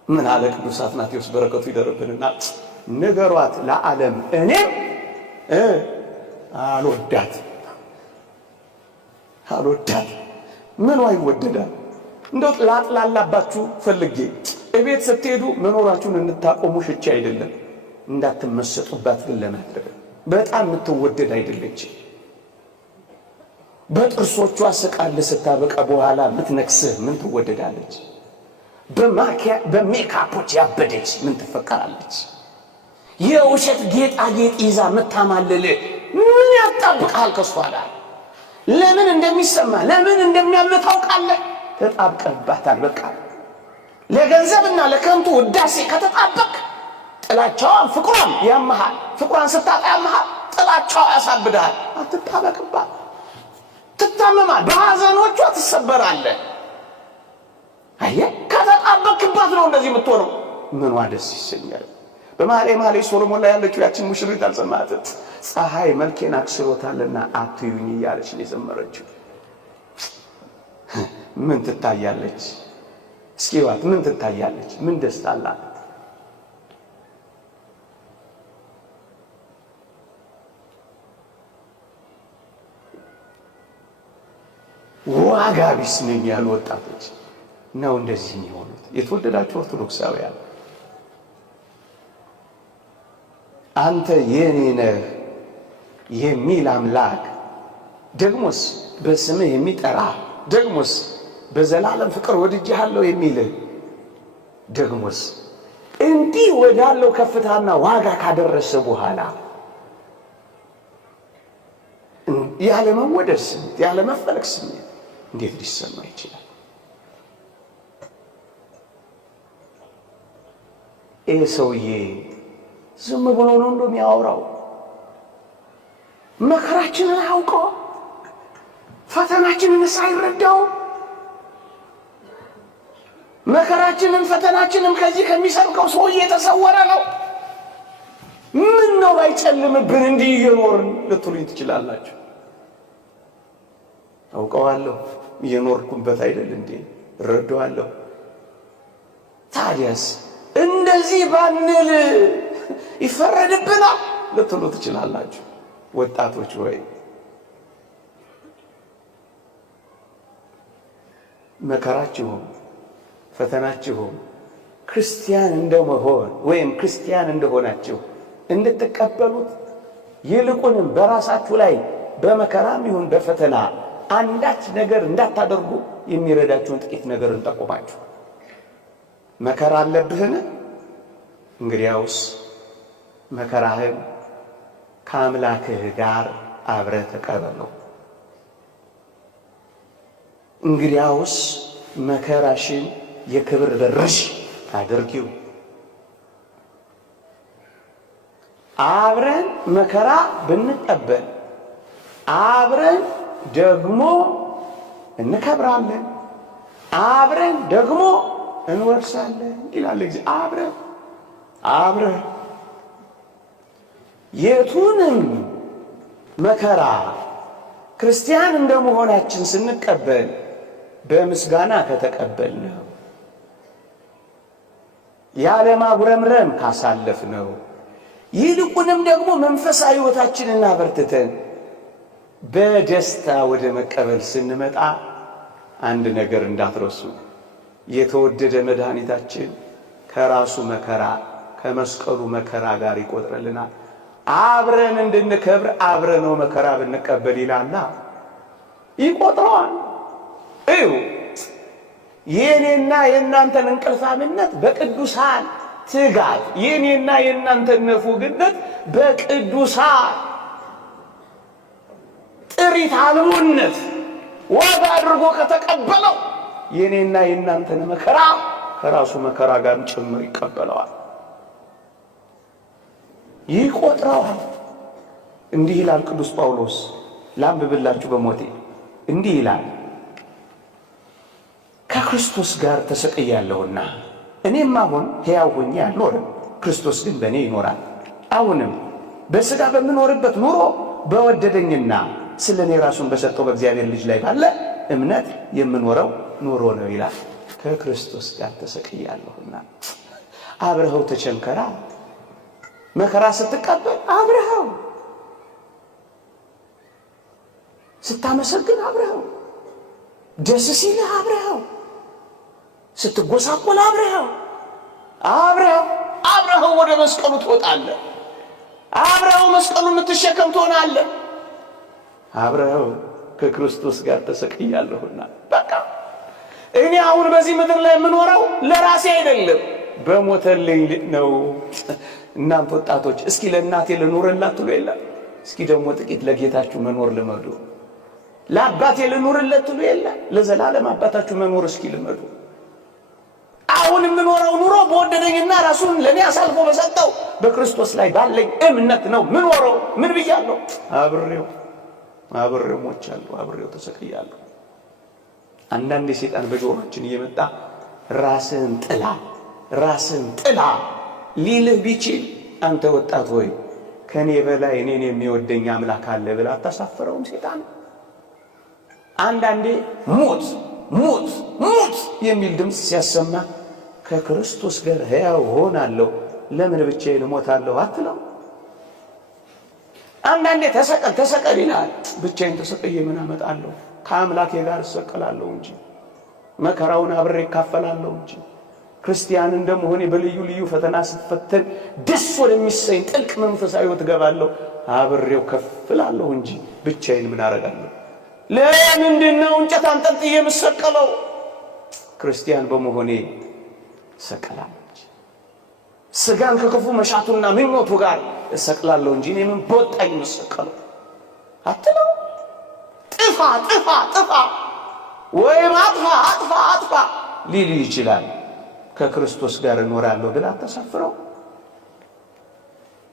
ምን አለ ቅዱስ አትናቴዎስ በረከቱ ይደርብንና፣ ንገሯት ለዓለም እኔም አልወዳት። ምኗ ይወደዳል? እንደው ላጥላላባችሁ ፈልጌ እቤት ስትሄዱ መኖራችሁን እንድታቆሙ ሽቼ አይደለም፣ እንዳትመሰጡባት ግን ለማድረግ በጣም የምትወደድ አይደለች። በጥርሶቿ ስቃል ስታበቃ በኋላ የምትነክስህ ምን ትወደዳለች? በሜካፖች ያበደች ምን ትፈቀራለች? የውሸት ጌጣጌጥ ይዛ የምታማልል ምን ያጣብቃል ከሷ ጋር? ለምን እንደሚሰማ ለምን እንደሚያምር ታውቃለህ? ተጣብቀባታል። በቃ ለገንዘብና ለከንቱ ውዳሴ ከተጣበቅ ጥላቻዋን ፍቅሯን ያመሃል። ፍቅሯን ስታጣ ያመሃል። ጥላቻው ያሳብዳል። አትጣበቅባት፣ ትታመማል፣ በሐዘኖቿ ትሰበራለህ። አየህ፣ ከተጣበቅባት ነው እንደዚህ የምትሆነው። ምኗ ደስ ይሰኛል። በመኃልየ መኃልይ ሶሎሞን ላይ ያለችው ያችን ሙሽሪት አልሰማህም? ፀሐይ መልኬን አክስሎታልና አትዩኝ እያለች ነው የዘመረችው። ምን ትታያለች? እስኪ ዋት ምን ትታያለች? ምን ደስታ አላት? ዋጋ ቢስ ነኝ ያሉ ወጣቶች ነው እንደዚህ የሚሆኑት። የተወደዳችሁ ኦርቶዶክሳውያን አንተ የኔ ነህ የሚል አምላክ ደግሞስ በስምህ የሚጠራ ደግሞስ በዘላለም ፍቅር ወድጄሃለሁ የሚልህ ደግሞስ እንዲህ ወዳለው ከፍታና ዋጋ ካደረሰ በኋላ ያለ መወደድ ስሜት ያለ መፈለግ ስሜት እንዴት ሊሰማ ይችላል? ይህ ሰውዬ ዝም ብሎ ነው እንደሚያወራው። መከራችንን አያውቀው፣ ፈተናችንን ሳይረዳው፣ መከራችንን ፈተናችንን ከዚህ ከሚሰብከው ሰውዬ የተሰወረ ነው። ምን ነው ባይጨልምብን እንዲህ እየኖርን ልትሉኝ ትችላላችሁ። አውቀዋለሁ፣ እየኖርኩበት አይደል እንዴ? እረዳዋለሁ። ታዲያስ እንደዚህ ባንል ይፈረድብናል ልትሉ ትችላላችሁ። ወጣቶች ወይ መከራችሁም ፈተናችሁም ክርስቲያን እንደመሆን ወይም ክርስቲያን እንደሆናችሁ እንድትቀበሉት ይልቁንም በራሳችሁ ላይ በመከራም ይሁን በፈተና አንዳች ነገር እንዳታደርጉ የሚረዳችሁን ጥቂት ነገር እንጠቁማችሁ። መከራ አለብህን? እንግዲያውስ መከራህን ከአምላክህ ጋር አብረህ ተቀበለው። እንግዲያውስ መከራሽን የክብር በርሽ አድርጊው። አብረን መከራ ብንቀበል አብረን ደግሞ እንከብራለን፣ አብረን ደግሞ እንወርሳለን ይላል እግዚአብሔር። አብረን የቱንም መከራ ክርስቲያን እንደመሆናችን ስንቀበል በምስጋና ከተቀበልነው ያለ ማጉረምረም ካሳለፍነው ይልቁንም ደግሞ መንፈሳዊ ሕይወታችንን አበርትተን በደስታ ወደ መቀበል ስንመጣ አንድ ነገር እንዳትረሱ። የተወደደ መድኃኒታችን ከራሱ መከራ ከመስቀሉ መከራ ጋር ይቆጥረልናል። አብረን እንድንከብር አብረነው መከራ ብንቀበል ይላልና ይቆጥረዋል። እዩ የኔና የእናንተን እንቅልፋምነት በቅዱሳን ትጋት፣ የኔና የእናንተን ንፉግነት በቅዱሳን ጥሪት አልቦነት ዋጋ አድርጎ ከተቀበለው የኔና የእናንተን መከራ ከራሱ መከራ ጋር ጭምር ይቀበለዋል፣ ይቆጥረዋል። እንዲህ ይላል ቅዱስ ጳውሎስ፣ ላንብብላችሁ በሞቴ እንዲህ ይላል፣ ከክርስቶስ ጋር ተሰቅያለሁና እኔም አሁን ሕያው ሆኜ አልኖርም፣ ክርስቶስ ግን በእኔ ይኖራል። አሁንም በሥጋ በምኖርበት ኑሮ በወደደኝና ስለ እኔ ራሱን በሰጠው በእግዚአብሔር ልጅ ላይ ባለ እምነት የምኖረው ኑሮ ነው ይላል። ከክርስቶስ ጋር ተሰቅያለሁና አብረኸው ተቸንከራ። መከራ ስትቀበል አብረኸው፣ ስታመሰግን አብረኸው፣ ደስ ሲልህ አብረኸው፣ ስትጎሳቆል አብረኸው አብረኸው ወደ መስቀሉ ትወጣለህ። አብረኸው መስቀሉ የምትሸከም ትሆናለህ። አብረኸው ከክርስቶስ ጋር ተሰቅያለሁና በቃ እኔ አሁን በዚህ ምድር ላይ የምኖረው ለራሴ አይደለም፣ በሞተልኝ ነው። እናንተ ወጣቶች እስኪ ለእናቴ ልኑርላት ትሉ የለ? እስኪ ደግሞ ጥቂት ለጌታችሁ መኖር ልመዱ። ለአባቴ ልኑርለት ትሉ የለ? ለዘላለም አባታችሁ መኖር እስኪ ልመዱ። አሁን የምኖረው ኑሮ በወደደኝና ራሱን ለኔ አሳልፎ በሰጠው በክርስቶስ ላይ ባለኝ እምነት ነው ምኖረው። ምን ብያለሁ? አብሬው ሞቻለሁ፣ አብሬው ተሰቅያለሁ። አንዳንዴ ሰይጣን በጆሮአችን እየመጣ ራስን ጥላ ሊልህ ቢችል አንተ ወጣት ሆይ ከኔ በላይ እኔን የሚወደኝ አምላክ አለ ብለህ አታሳፍረውም ሰይጣን? አንዳንዴ ሞት የሚል ድምፅ ሲያሰማ ከክርስቶስ ጋር ሕያው ሆናለሁ ለምን ብቻዬን እሞታለሁ አትለው? አንዳንዴ ተሰቀል ይላል። ብቻዬን ተሰቅዬ ምን አመጣለሁ? ከአምላኬ ጋር እሰቀላለሁ እንጂ መከራውን አብሬ እካፈላለሁ እንጂ ክርስቲያን እንደመሆኔ በልዩ ልዩ ፈተና ስትፈተን ደስ ወደሚሰኝ ጥልቅ መንፈሳዊ ሕይወት እገባለሁ፣ አብሬው ከፍላለሁ እንጂ ብቻዬን ምን አረጋለሁ? ለምንድን ነው እንጨት አንጠልጥዬ የምሰቀለው? ክርስቲያን በመሆኔ እሰቀላለሁ እንጂ ስጋን ከክፉ መሻቱና ምኞቱ ጋር እሰቅላለሁ እንጂ እኔ ምን በወጣኝ የምሰቀለው አትለው? ጥፋ ወይም አጥፋ ሊል ይችላል። ከክርስቶስ ጋር እኖራለሁ ብለህ አታሳፍረው።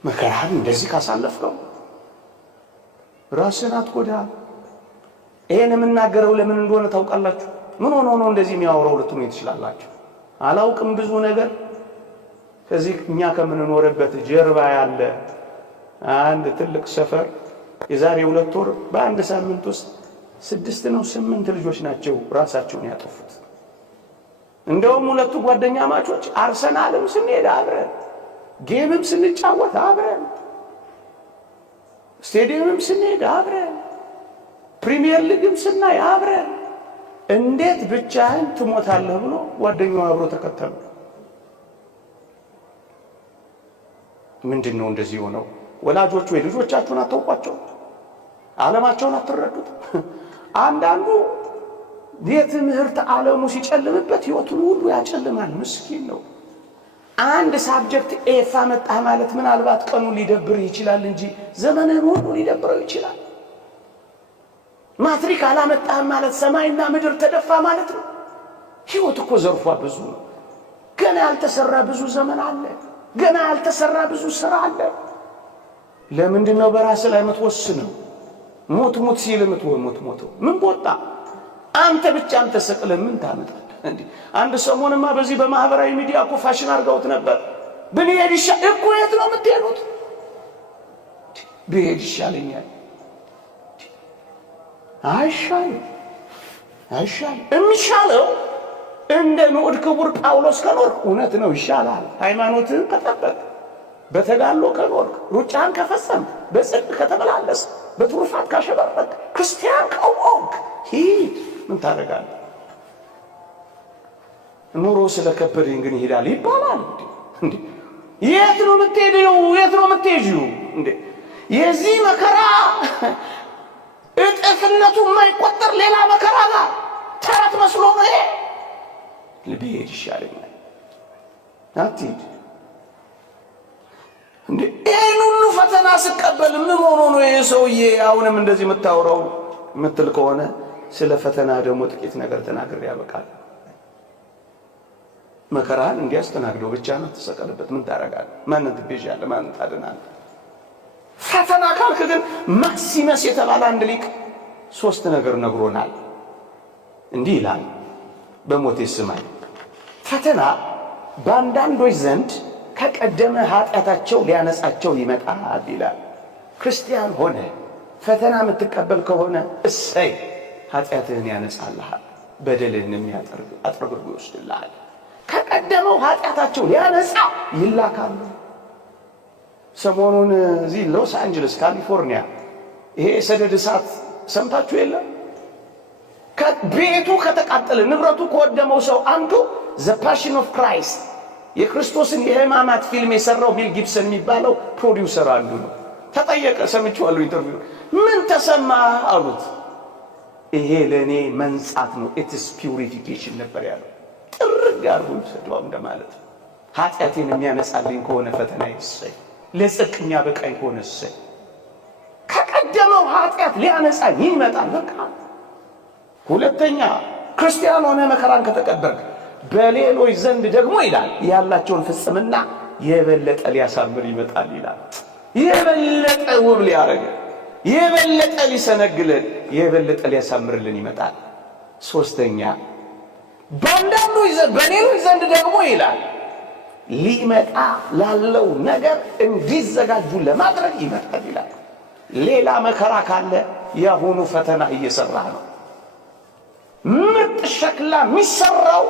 መከራን እንደዚህ ካሳለፍከው ራስህን አትጎዳ። ይሄን የምናገረው ለምን እንደሆነ ታውቃላችሁ? ምን ሆኖ ነው እንደዚህ የሚያወራው ልትሉ ትችላላችሁ። አላውቅም። ብዙ ነገር ከዚህ እኛ ከምንኖርበት ጀርባ ያለ አንድ ትልቅ ሰፈር የዛሬ 2 ወር በአንድ ሳምንት ውስጥ 6 ነው 8 ልጆች ናቸው ራሳቸውን ያጠፉት። እንደውም 2 ጓደኛ ማቾች አርሰናልም ስንሄድ አብረን፣ ጌምም ስንጫወት አብረን፣ ስቴዲየምም ስንሄድ አብረን፣ ፕሪሚየር ሊግም ስናይ አብረን፣ እንዴት ብቻህን ትሞታለህ ብሎ ጓደኛው አብሮ ተከተሉ። ምንድነው እንደዚህ ሆነው? ወላጆች ወይ ልጆቻችሁን አታውቋቸው? ዓለማቸውን አትረዱት? አንዳንዱ የትምህርት ዓለሙ ሲጨልምበት ሕይወቱን ሁሉ ያጨልማል። ምስኪን ነው። አንድ ሳብጀክት ኤፋ መጣህ ማለት ምናልባት ቀኑ ሊደብርህ ይችላል እንጂ ዘመንህን ሁሉ ሊደብረው ይችላል። ማትሪክ አላመጣህም ማለት ሰማይና ምድር ተደፋ ማለት ነው። ሕይወት እኮ ዘርፏ ብዙ ነው። ገና ያልተሰራ ብዙ ዘመን አለ። ገና ያልተሰራ ብዙ ስራ አለ። ለምንድን ነው በራስ ላይ የምትወስነው? ሞት ሲል ሞት ምን ቦጣ? አንተ ብቻ ተሰቅለ ምን ታመጣለህ እንዴ? አንድ ሰሞንማ በዚህ በማህበራዊ ሚዲያ እኮ ፋሽን አድርገውት ነበር። ብንሄድ ይሻል እኮ። የት ነው የምትሄዱት? ብሄድ ይሻለኛል። አይሻልም። የሚሻለው እንደ ንዑድ ክቡር ጳውሎስ ከኖርክ እውነት ነው ይሻላል። ሃይማኖትህን ከጠበቅ፣ በተጋድሎ ከኖርክ፣ ሩጫህን ከፈጸም፣ በጽድቅ ከተመላለስ፣ በትሩፋት ካሸበረቅ፣ ክርስቲያን ከሆንክ ሂድ። ምን ታደርጋለህ? ኑሮ ስለከበደኝ ግን ይሄዳል ይባላል እንዴ? የት ነው የምትሄጂው? እንዴ የዚህ መከራ እጥፍነቱ የማይቆጠር ሌላ መከራ ጋር ተረት መስሎ ነው ይሄ። ልብሄድ ይሻለኛል። አትሂድ እንዴ! ይህን ሁሉ ፈተና ስቀበል ምን ሆኖ ነው ይሄ ሰውዬ አሁንም እንደዚህ የምታወራው የምትል ከሆነ ስለ ፈተና ደግሞ ጥቂት ነገር ተናግሬ ያበቃል። መከራን እንዲያስተናግደው ብቻ ነው ተሰቀለበት። ምን ታረጋለህ? ማንን ትቤዣለህ? ማንን ታድናለህ? ፈተና ካልክ ግን ማክሲመስ የተባለ አንድ ሊቅ 3 ነገር ነግሮናል። እንዲህ ይላል፣ በሞቴ ስማኝ። ፈተና በአንዳንዶች ዘንድ ከቀደመ ኃጢአታቸው ሊያነጻቸው ይመጣል ይላል። ክርስቲያን ሆነ ፈተና የምትቀበል ከሆነ እሰይ፣ ኃጢአትህን ያነጻልሃል፣ በደልህንም አጥርግርጎ ይወስድልሃል። ከቀደመው ኃጢአታቸው ሊያነጻ ይላካሉ። ሰሞኑን እዚህ ሎስ አንጀለስ ካሊፎርኒያ ይሄ ሰደድ እሳት ሰምታችሁ የለም? ቤቱ ከተቃጠለ ንብረቱ ከወደመው ሰው አንዱ ዘ ፓሽን ኦፍ ክራይስት የክርስቶስን የሕማማት ፊልም የሰራው ቢል ጊብሰን የሚባለው ፕሮዲውሰር አንዱ ነው። ተጠየቀ፣ ሰምቼዋለሁ ኢንተርቪው። ምን ተሰማ አሉት። ይሄ ለእኔ መንጻት ነው፣ ኢትስ ፒውሪፊኬሽን ነበር ያለው። ጥርግ አድርጎ ሰደዋው እንደማለት ነው። ኃጢአቴን የሚያነጻልኝ ከሆነ ፈተና ይሰይ፣ ለጽድቅ የሚያበቃኝ ከሆነ እሰይ። ከቀደመው ኃጢአት ሊያነጻኝ ይመጣል። በቃ ሁለተኛ ክርስቲያን ሆነ መከራን ከተቀበልክ በሌሎች ዘንድ ደግሞ ይላል ያላቸውን ፍጽምና የበለጠ ሊያሳምር ይመጣል ይላል። የበለጠ ውብ ሊያረግ፣ የበለጠ ሊሰነግልን፣ የበለጠ ሊያሳምርልን ይመጣል። ሶስተኛ በሌሎች ዘንድ ደግሞ ይላል ሊመጣ ላለው ነገር እንዲዘጋጁ ለማድረግ ይመጣል ይላል። ሌላ መከራ ካለ ያሁኑ ፈተና እየሰራ ነው። ምርጥ ሸክላ የሚሰራው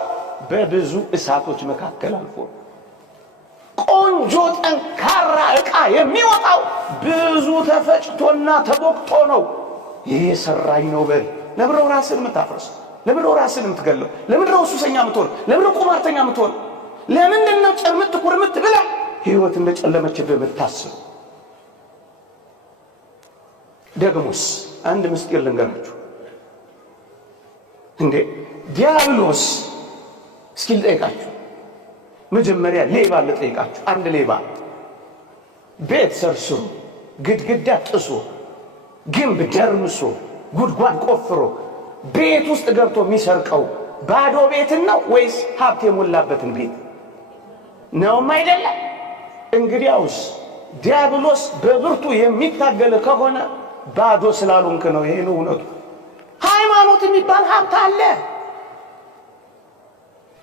በብዙ እሳቶች መካከል አልፎ፣ ቆንጆ ጠንካራ ዕቃ የሚወጣው ብዙ ተፈጭቶና ተቦክቶ ነው። ይህ የሰራኝ ነው በል። ለምንድነው ራስን የምታፈርሰው? ለምንድነው ራስን የምትገለው? ለምንድነው ሱሰኛ የምትሆን? ለምንድነው ቁማርተኛ የምትሆን? ለምንድነው ጭርምት ኩርምት ብለህ ሕይወት እንደጨለመችብህ የምታስብ? ደግሞስ አንድ ምስጢር ልንገራችሁ እንዴ ዲያብሎስ እስኪ ልጠይቃችሁ። መጀመሪያ ሌባ ልጠይቃችሁ። አንድ ሌባ ቤት ሰርስሮ ግድግዳ ጥሶ ግንብ ደርምሶ ጉድጓድ ቆፍሮ ቤት ውስጥ ገብቶ የሚሰርቀው ባዶ ቤትን ነው ወይስ ሀብት የሞላበትን ቤት ነውም? አይደለም። እንግዲያውስ ዲያብሎስ በብርቱ የሚታገል ከሆነ ባዶ ስላልሆንክ ነው። ይሄ ነው እውነቱ። ሃይማኖት የሚባል ሀብት አለ፣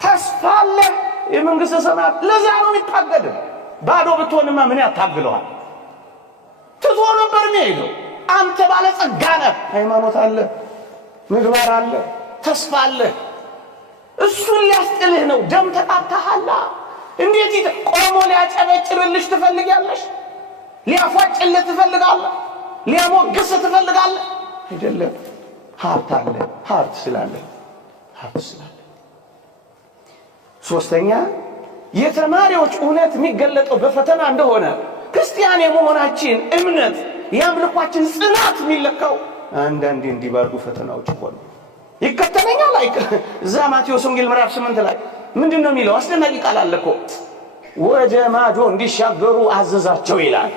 ተስፋ አለ፣ የመንግስተ ሰማያት። ለዛ ነው የሚታገል። ባዶ ብትሆንማ ምን ያታግለዋል? ትቶ ነበር የሚሄደው። አንተ ባለጸጋ ነህ። ሃይማኖት አለ፣ ምግባር አለ፣ ተስፋ አለ። እሱን ሊያስጥልህ ነው። ደም ተቃብተሃል። እንዴት ቆሞ ሊያጨበጭብልሽ ትፈልጊያለሽ? ሊያፏጭልህ ትፈልጋለህ? ሊያሞግስ ትፈልጋለህ? አይደለም። ሀብት አለ። ሀብት ስላለ ሶስተኛ የተማሪዎች እውነት የሚገለጠው በፈተና እንደሆነ ክርስቲያን የመሆናችን እምነት የአምልኳችን ጽናት የሚለካው አንዳንዴ እንዲባሉ ፈተናዎች ሆነ ይከተለኛል። እዛ ማቴዎስ ወንጌል ምዕራፍ 8 ላይ ምንድነው የሚለው? አስደናቂ ቃል አለ እኮ። ወደ ማዶ እንዲሻገሩ አዘዛቸው ይላል።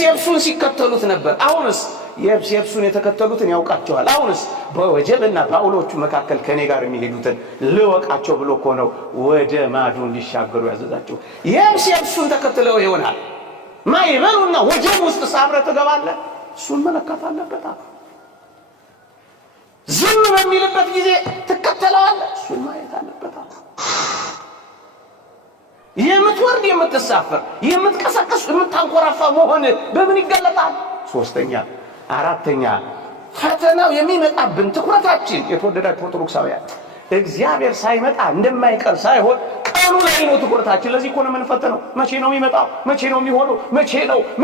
የብሱን ሲከተሉት ነበር። አሁንስ የብሱን የተከተሉትን ያውቃቸዋል። አሁንስ በወጀብና በአውሎቹ መካከል ከኔ ጋር የሚሄዱትን ልወቃቸው ብሎ እኮ ነው ወደ ማዶ እንዲሻገሩ ያዘዛቸው። የብሱን ተከትለው ይሆናል ማይበሉና ወጀብ ውስጥ ሳብረህ ትገባለህ። እሱን መለካት አለበት። ዝም በሚልበት ጊዜ ትከተለዋለህ። እሱን ማየት አለበት። የምትወርድ የምትሳፈር የምትቀሰቅስ የምታንኮራፋ መሆን በምን ይገለጣል? ሶስተኛ አራተኛ ፈተናው የሚመጣብን ትኩረታችን የተወደዳችሁ ኦርቶዶክሳውያን እግዚአብሔር ሳይመጣ እንደማይቀር ሳይሆን ቀኑ ላይ ነው ትኩረታችን። ለዚህ እኮ ነው የምንፈተነው። መቼ ነው የሚመጣው? መቼ ነው የሚሆነው?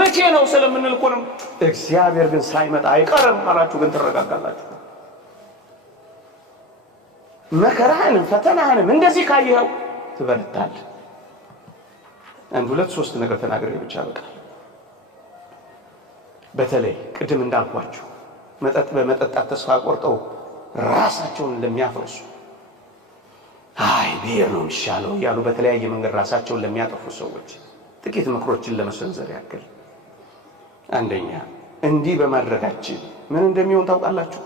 መቼ ነው ስለምንል እኮ ነው። እግዚአብሔር ግን ሳይመጣ አይቀርም አላችሁ፣ ግን ትረጋጋላችሁ። መከራህንም ፈተናህንም እንደዚህ ካየኸው ትበረታለህ። አንድ ሁለት ሶስት ነገር ተናግሬ ብቻ በቃል። በተለይ ቅድም እንዳልኳችሁ መጠጥ በመጠጣት ተስፋ ቆርጠው ራሳቸውን ለሚያፈርሱ ብሔር ነው የሚሻለው እያሉ በተለያየ መንገድ ራሳቸውን ለሚያጠፉ ሰዎች ጥቂት ምክሮችን ለመሰንዘር ያክል። አንደኛ እንዲህ በማድረጋችን ምን እንደሚሆን ታውቃላችሁ?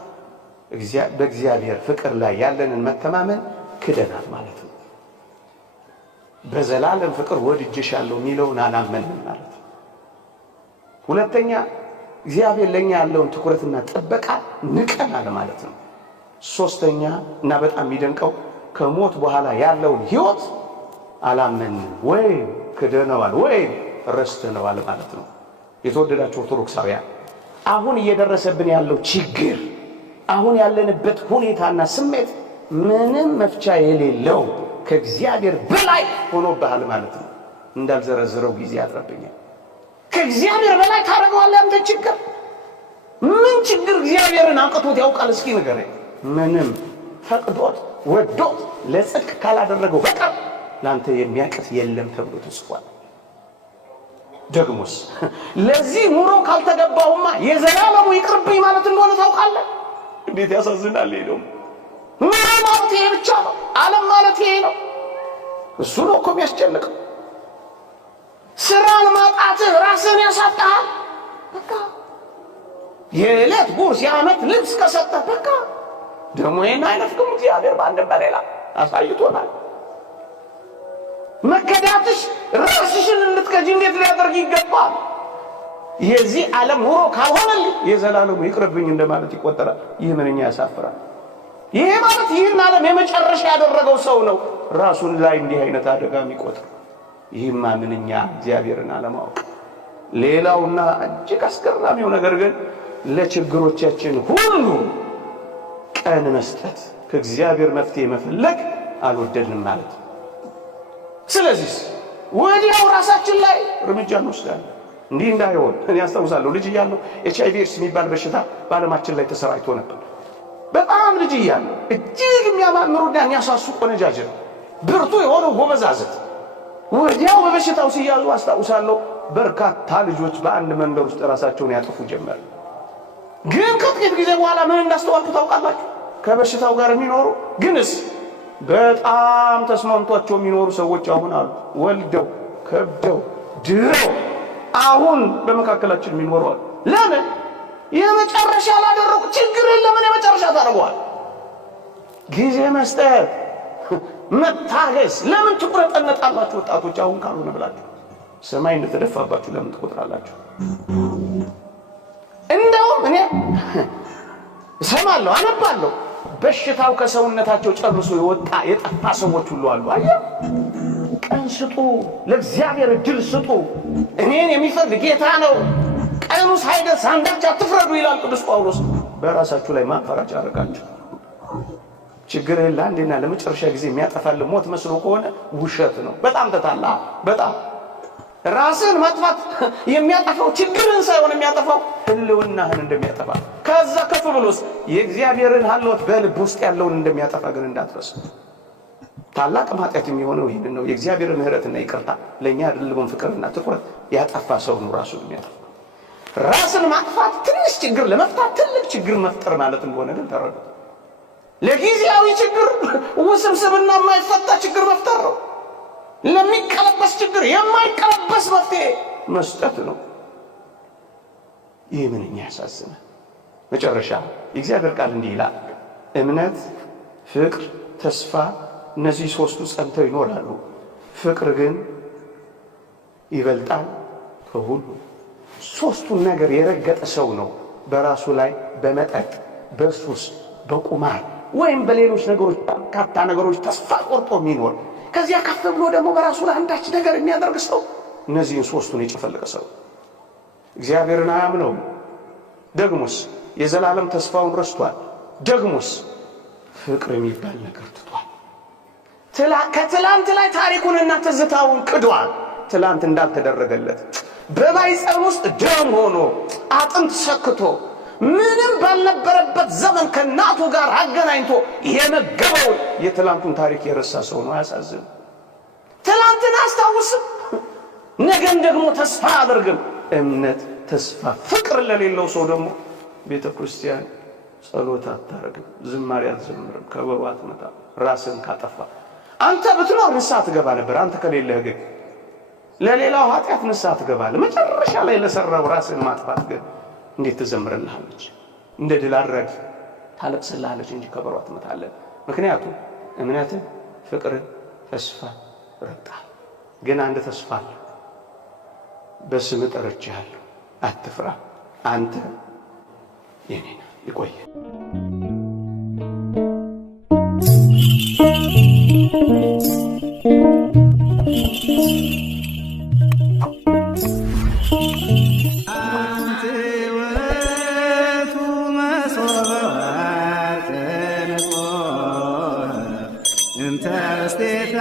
በእግዚአብሔር ፍቅር ላይ ያለንን መተማመን ክደናል ማለት ነው። በዘላለም ፍቅር ወድጄሻለሁ የሚለውን አላመንም ማለት ነው። ሁለተኛ እግዚአብሔር ለኛ ያለውን ትኩረትና ጥበቃ ንቀናል ማለት ነው። ሶስተኛ እና በጣም የሚደንቀው ከሞት በኋላ ያለውን ሕይወት አላመንም ወይ ክደነዋል ወይ ረስተነዋል ማለት ነው። የተወደዳችሁ ኦርቶዶክሳውያን አሁን እየደረሰብን ያለው ችግር አሁን ያለንበት ሁኔታና ስሜት ምንም መፍቻ የሌለው ከእግዚአብሔር በላይ ሆኖብሃል ማለት ነው። እንዳልዘረዝረው ጊዜ ያጥረብኛል። ከእግዚአብሔር በላይ ታደርገዋለህ አንተ ችግር። ምን ችግር እግዚአብሔርን አቅቶት ያውቃል? እስኪ ንገረኝ። ምንም ፈቅዶት ወዶት ለጽድቅ ካላደረገው በቀር ለአንተ የሚያቅት የለም ተብሎ ተጽፏል። ደግሞስ ለዚህ ኑሮ ካልተገባውማ የዘላለሙ ይቅርብኝ ማለት እንደሆነ ታውቃለህ። እንዴት ያሳዝናል! ሄዶም ኑሮ ማለት ይሄ ብቻ ነው። ዓለም ማለት ይሄ ነው። እሱ ነው እኮ የሚያስጨንቀው። ስራን ማጣትህ ራስህን ያሳጣሃል። በቃ የዕለት ጉርስ የዓመት ልብስ ከሰጠህ በቃ ደግሞ ይህን አይነፍቅም እግዚአብሔር በአንድም በሌላ አሳይቶናል። መከዳትሽ ራስሽን እንድትከጂ እንዴት ሊያደርግ ይገባል? የዚህ ዓለም ኑሮ ካልሆነልኝ የዘላለሙ ይቅርብኝ እንደማለት ይቆጠራል። ይህ ምንኛ ያሳፍራል። ይሄ ማለት ይህን ዓለም የመጨረሻ ያደረገው ሰው ነው ራሱን ላይ እንዲህ አይነት አደጋ የሚቆጥር። ይህማ ምንኛ እግዚአብሔርን አለማወቅ። ሌላውና እጅግ አስገራሚው ነገር ግን ለችግሮቻችን ሁሉ ቀን መስጠት፣ ከእግዚአብሔር መፍትሄ መፈለግ አልወደድንም ማለት ነው። ስለዚህ ወዲያው ራሳችን ላይ እርምጃ እንወስዳለን። እንዲህ እንዳይሆን እኔ አስታውሳለሁ ልጅ እያለሁ HIV ኤድስ የሚባል በሽታ በዓለማችን ላይ ተሰራጭቶ ነበር። በጣም ልጅ እያለሁ እጅግ የሚያማምሩና የሚያሳሱ ቆነጃጅት፣ ብርቱ የሆኑ ጎበዛዝት ወዲያው በበሽታው ሲያዙ አስታውሳለሁ በርካታ ልጆች በአንድ መንደር ውስጥ ራሳቸውን ያጠፉ ጀመር። ግን ከጥቂት ጊዜ በኋላ ምን እንዳስተዋልኩ ታውቃላችሁ? ከበሽታው ጋር የሚኖሩ ግንስ በጣም ተስማምቷቸው የሚኖሩ ሰዎች አሁን አሉ። ወልደው ከብደው ድረው አሁን በመካከላችን የሚኖሩ አሉ። ለምን? የመጨረሻ ላደረጉ ችግር ለምን የመጨረሻ ታደርገዋል? ጊዜ መስጠት፣ መታገስ። ለምን ትቁረጠነጣላችሁ ወጣቶች? አሁን ካልሆነ ብላችሁ ሰማይ እንደተደፋባችሁ ለምን ትቆጥራላችሁ? እንደውም እኔ እሰማለሁ፣ አነባለሁ በሽታው ከሰውነታቸው ጨርሶ የወጣ የጠፋ ሰዎች ሁሉ አሉ። አየህ፣ ቀን ስጡ፣ ለእግዚአብሔር እድል ስጡ። እኔን የሚፈርድ ጌታ ነው። ቀኑ ሳይደርስ አንዳች አትፍረዱ ይላል ቅዱስ ጳውሎስ። በራሳችሁ ላይ ማፈራጭ አደረጋችሁ። ችግርህን ለአንዴና ለመጨረሻ ጊዜ የሚያጠፋልህ ሞት መስሎ ከሆነ ውሸት ነው። በጣም ተታላ። በጣም ራስን ማጥፋት የሚያጠፋው ችግርን ሳይሆን የሚያጠፋው ህልውናህን እንደሚያጠፋ፣ ከዛ ከፍ ብሎስ የእግዚአብሔርን ሀልወት በልብ ውስጥ ያለውን እንደሚያጠፋ ግን እንዳትረሱ። ታላቅ ኃጢአት የሚሆነው ይህንን ነው። የእግዚአብሔርን ምሕረትና ይቅርታ ለእኛ ያደረገውን ፍቅርና ትኩረት ያጠፋ ሰው ነው ራሱን የሚያጠፋ። ራስን ማጥፋት ትንሽ ችግር ለመፍታት ትልቅ ችግር መፍጠር ማለት እንደሆነ ግን ተረዱ። ለጊዜያዊ ችግር ውስብስብና የማይፈታ ችግር መፍጠር ነው። ለሚቀለበስ ችግር የማይቀለበስ መፍትሄ መስጠት ነው። ይህ ምንኛ ያሳዝናል። መጨረሻ የእግዚአብሔር ቃል እንዲህ ይላል፣ እምነት፣ ፍቅር፣ ተስፋ እነዚህ ሶስቱ ጸንተው ይኖራሉ፣ ፍቅር ግን ይበልጣል ከሁሉ። ሶስቱን ነገር የረገጠ ሰው ነው በራሱ ላይ በመጠጥ በሱስ በቁማር ወይም በሌሎች ነገሮች በርካታ ነገሮች ተስፋ ቆርጦ የሚኖር። ከዚያ ከፍ ብሎ ደግሞ በራሱ ላይ አንዳች ነገር የሚያደርግ ሰው እነዚህን ሶስቱን የጨፈለቀ ሰው እግዚአብሔርን አያምነውም። ደግሞስ የዘላለም ተስፋውን ረስቷል። ደግሞስ ፍቅር የሚባል ነገር ትቷል። ከትላንት ላይ ታሪኩንና ትዝታውን ክዷል። ትላንት እንዳልተደረገለት በማኅፀን ውስጥ ደም ሆኖ አጥንት ሰክቶ ምንም ባልነበረበት ዘመን ከእናቱ ጋር አገናኝቶ የመገበውን የትላንቱን ታሪክ የረሳ ሰው ነው። አያሳዝንም? ትላንትን አያስታውስም፣ ነገን ደግሞ ተስፋ አያደርግም። እምነት፣ ተስፋ፣ ፍቅር ለሌለው ሰው ደግሞ ቤተ ክርስቲያን ጸሎት አታረግም፣ ዝማሬ አትዘምርም፣ ከበሮ አትመታም። ራስን ካጠፋ አንተ ብትኖር ንስሐ ትገባ ነበር። አንተ ከሌለህ ግን ለሌላው ኃጢአት ንስሐ ትገባለህ። መጨረሻ ላይ ለሰራው ራስን ማጥፋት ግን እንዴት ትዘምርልሃለች? እንደ ድል አድራጊ ታለቅስልሃለች እንጂ ከበሮ አትመታለህ። ምክንያቱም እምነትን፣ ፍቅርን፣ ተስፋ ረግጠሃል። ግን አንድ ተስፋ አለ። በስም ጠርቼሃለሁ፣ አትፍራ፣ አንተ የኔ ነህ። ይቆየ እንተ እስቴታ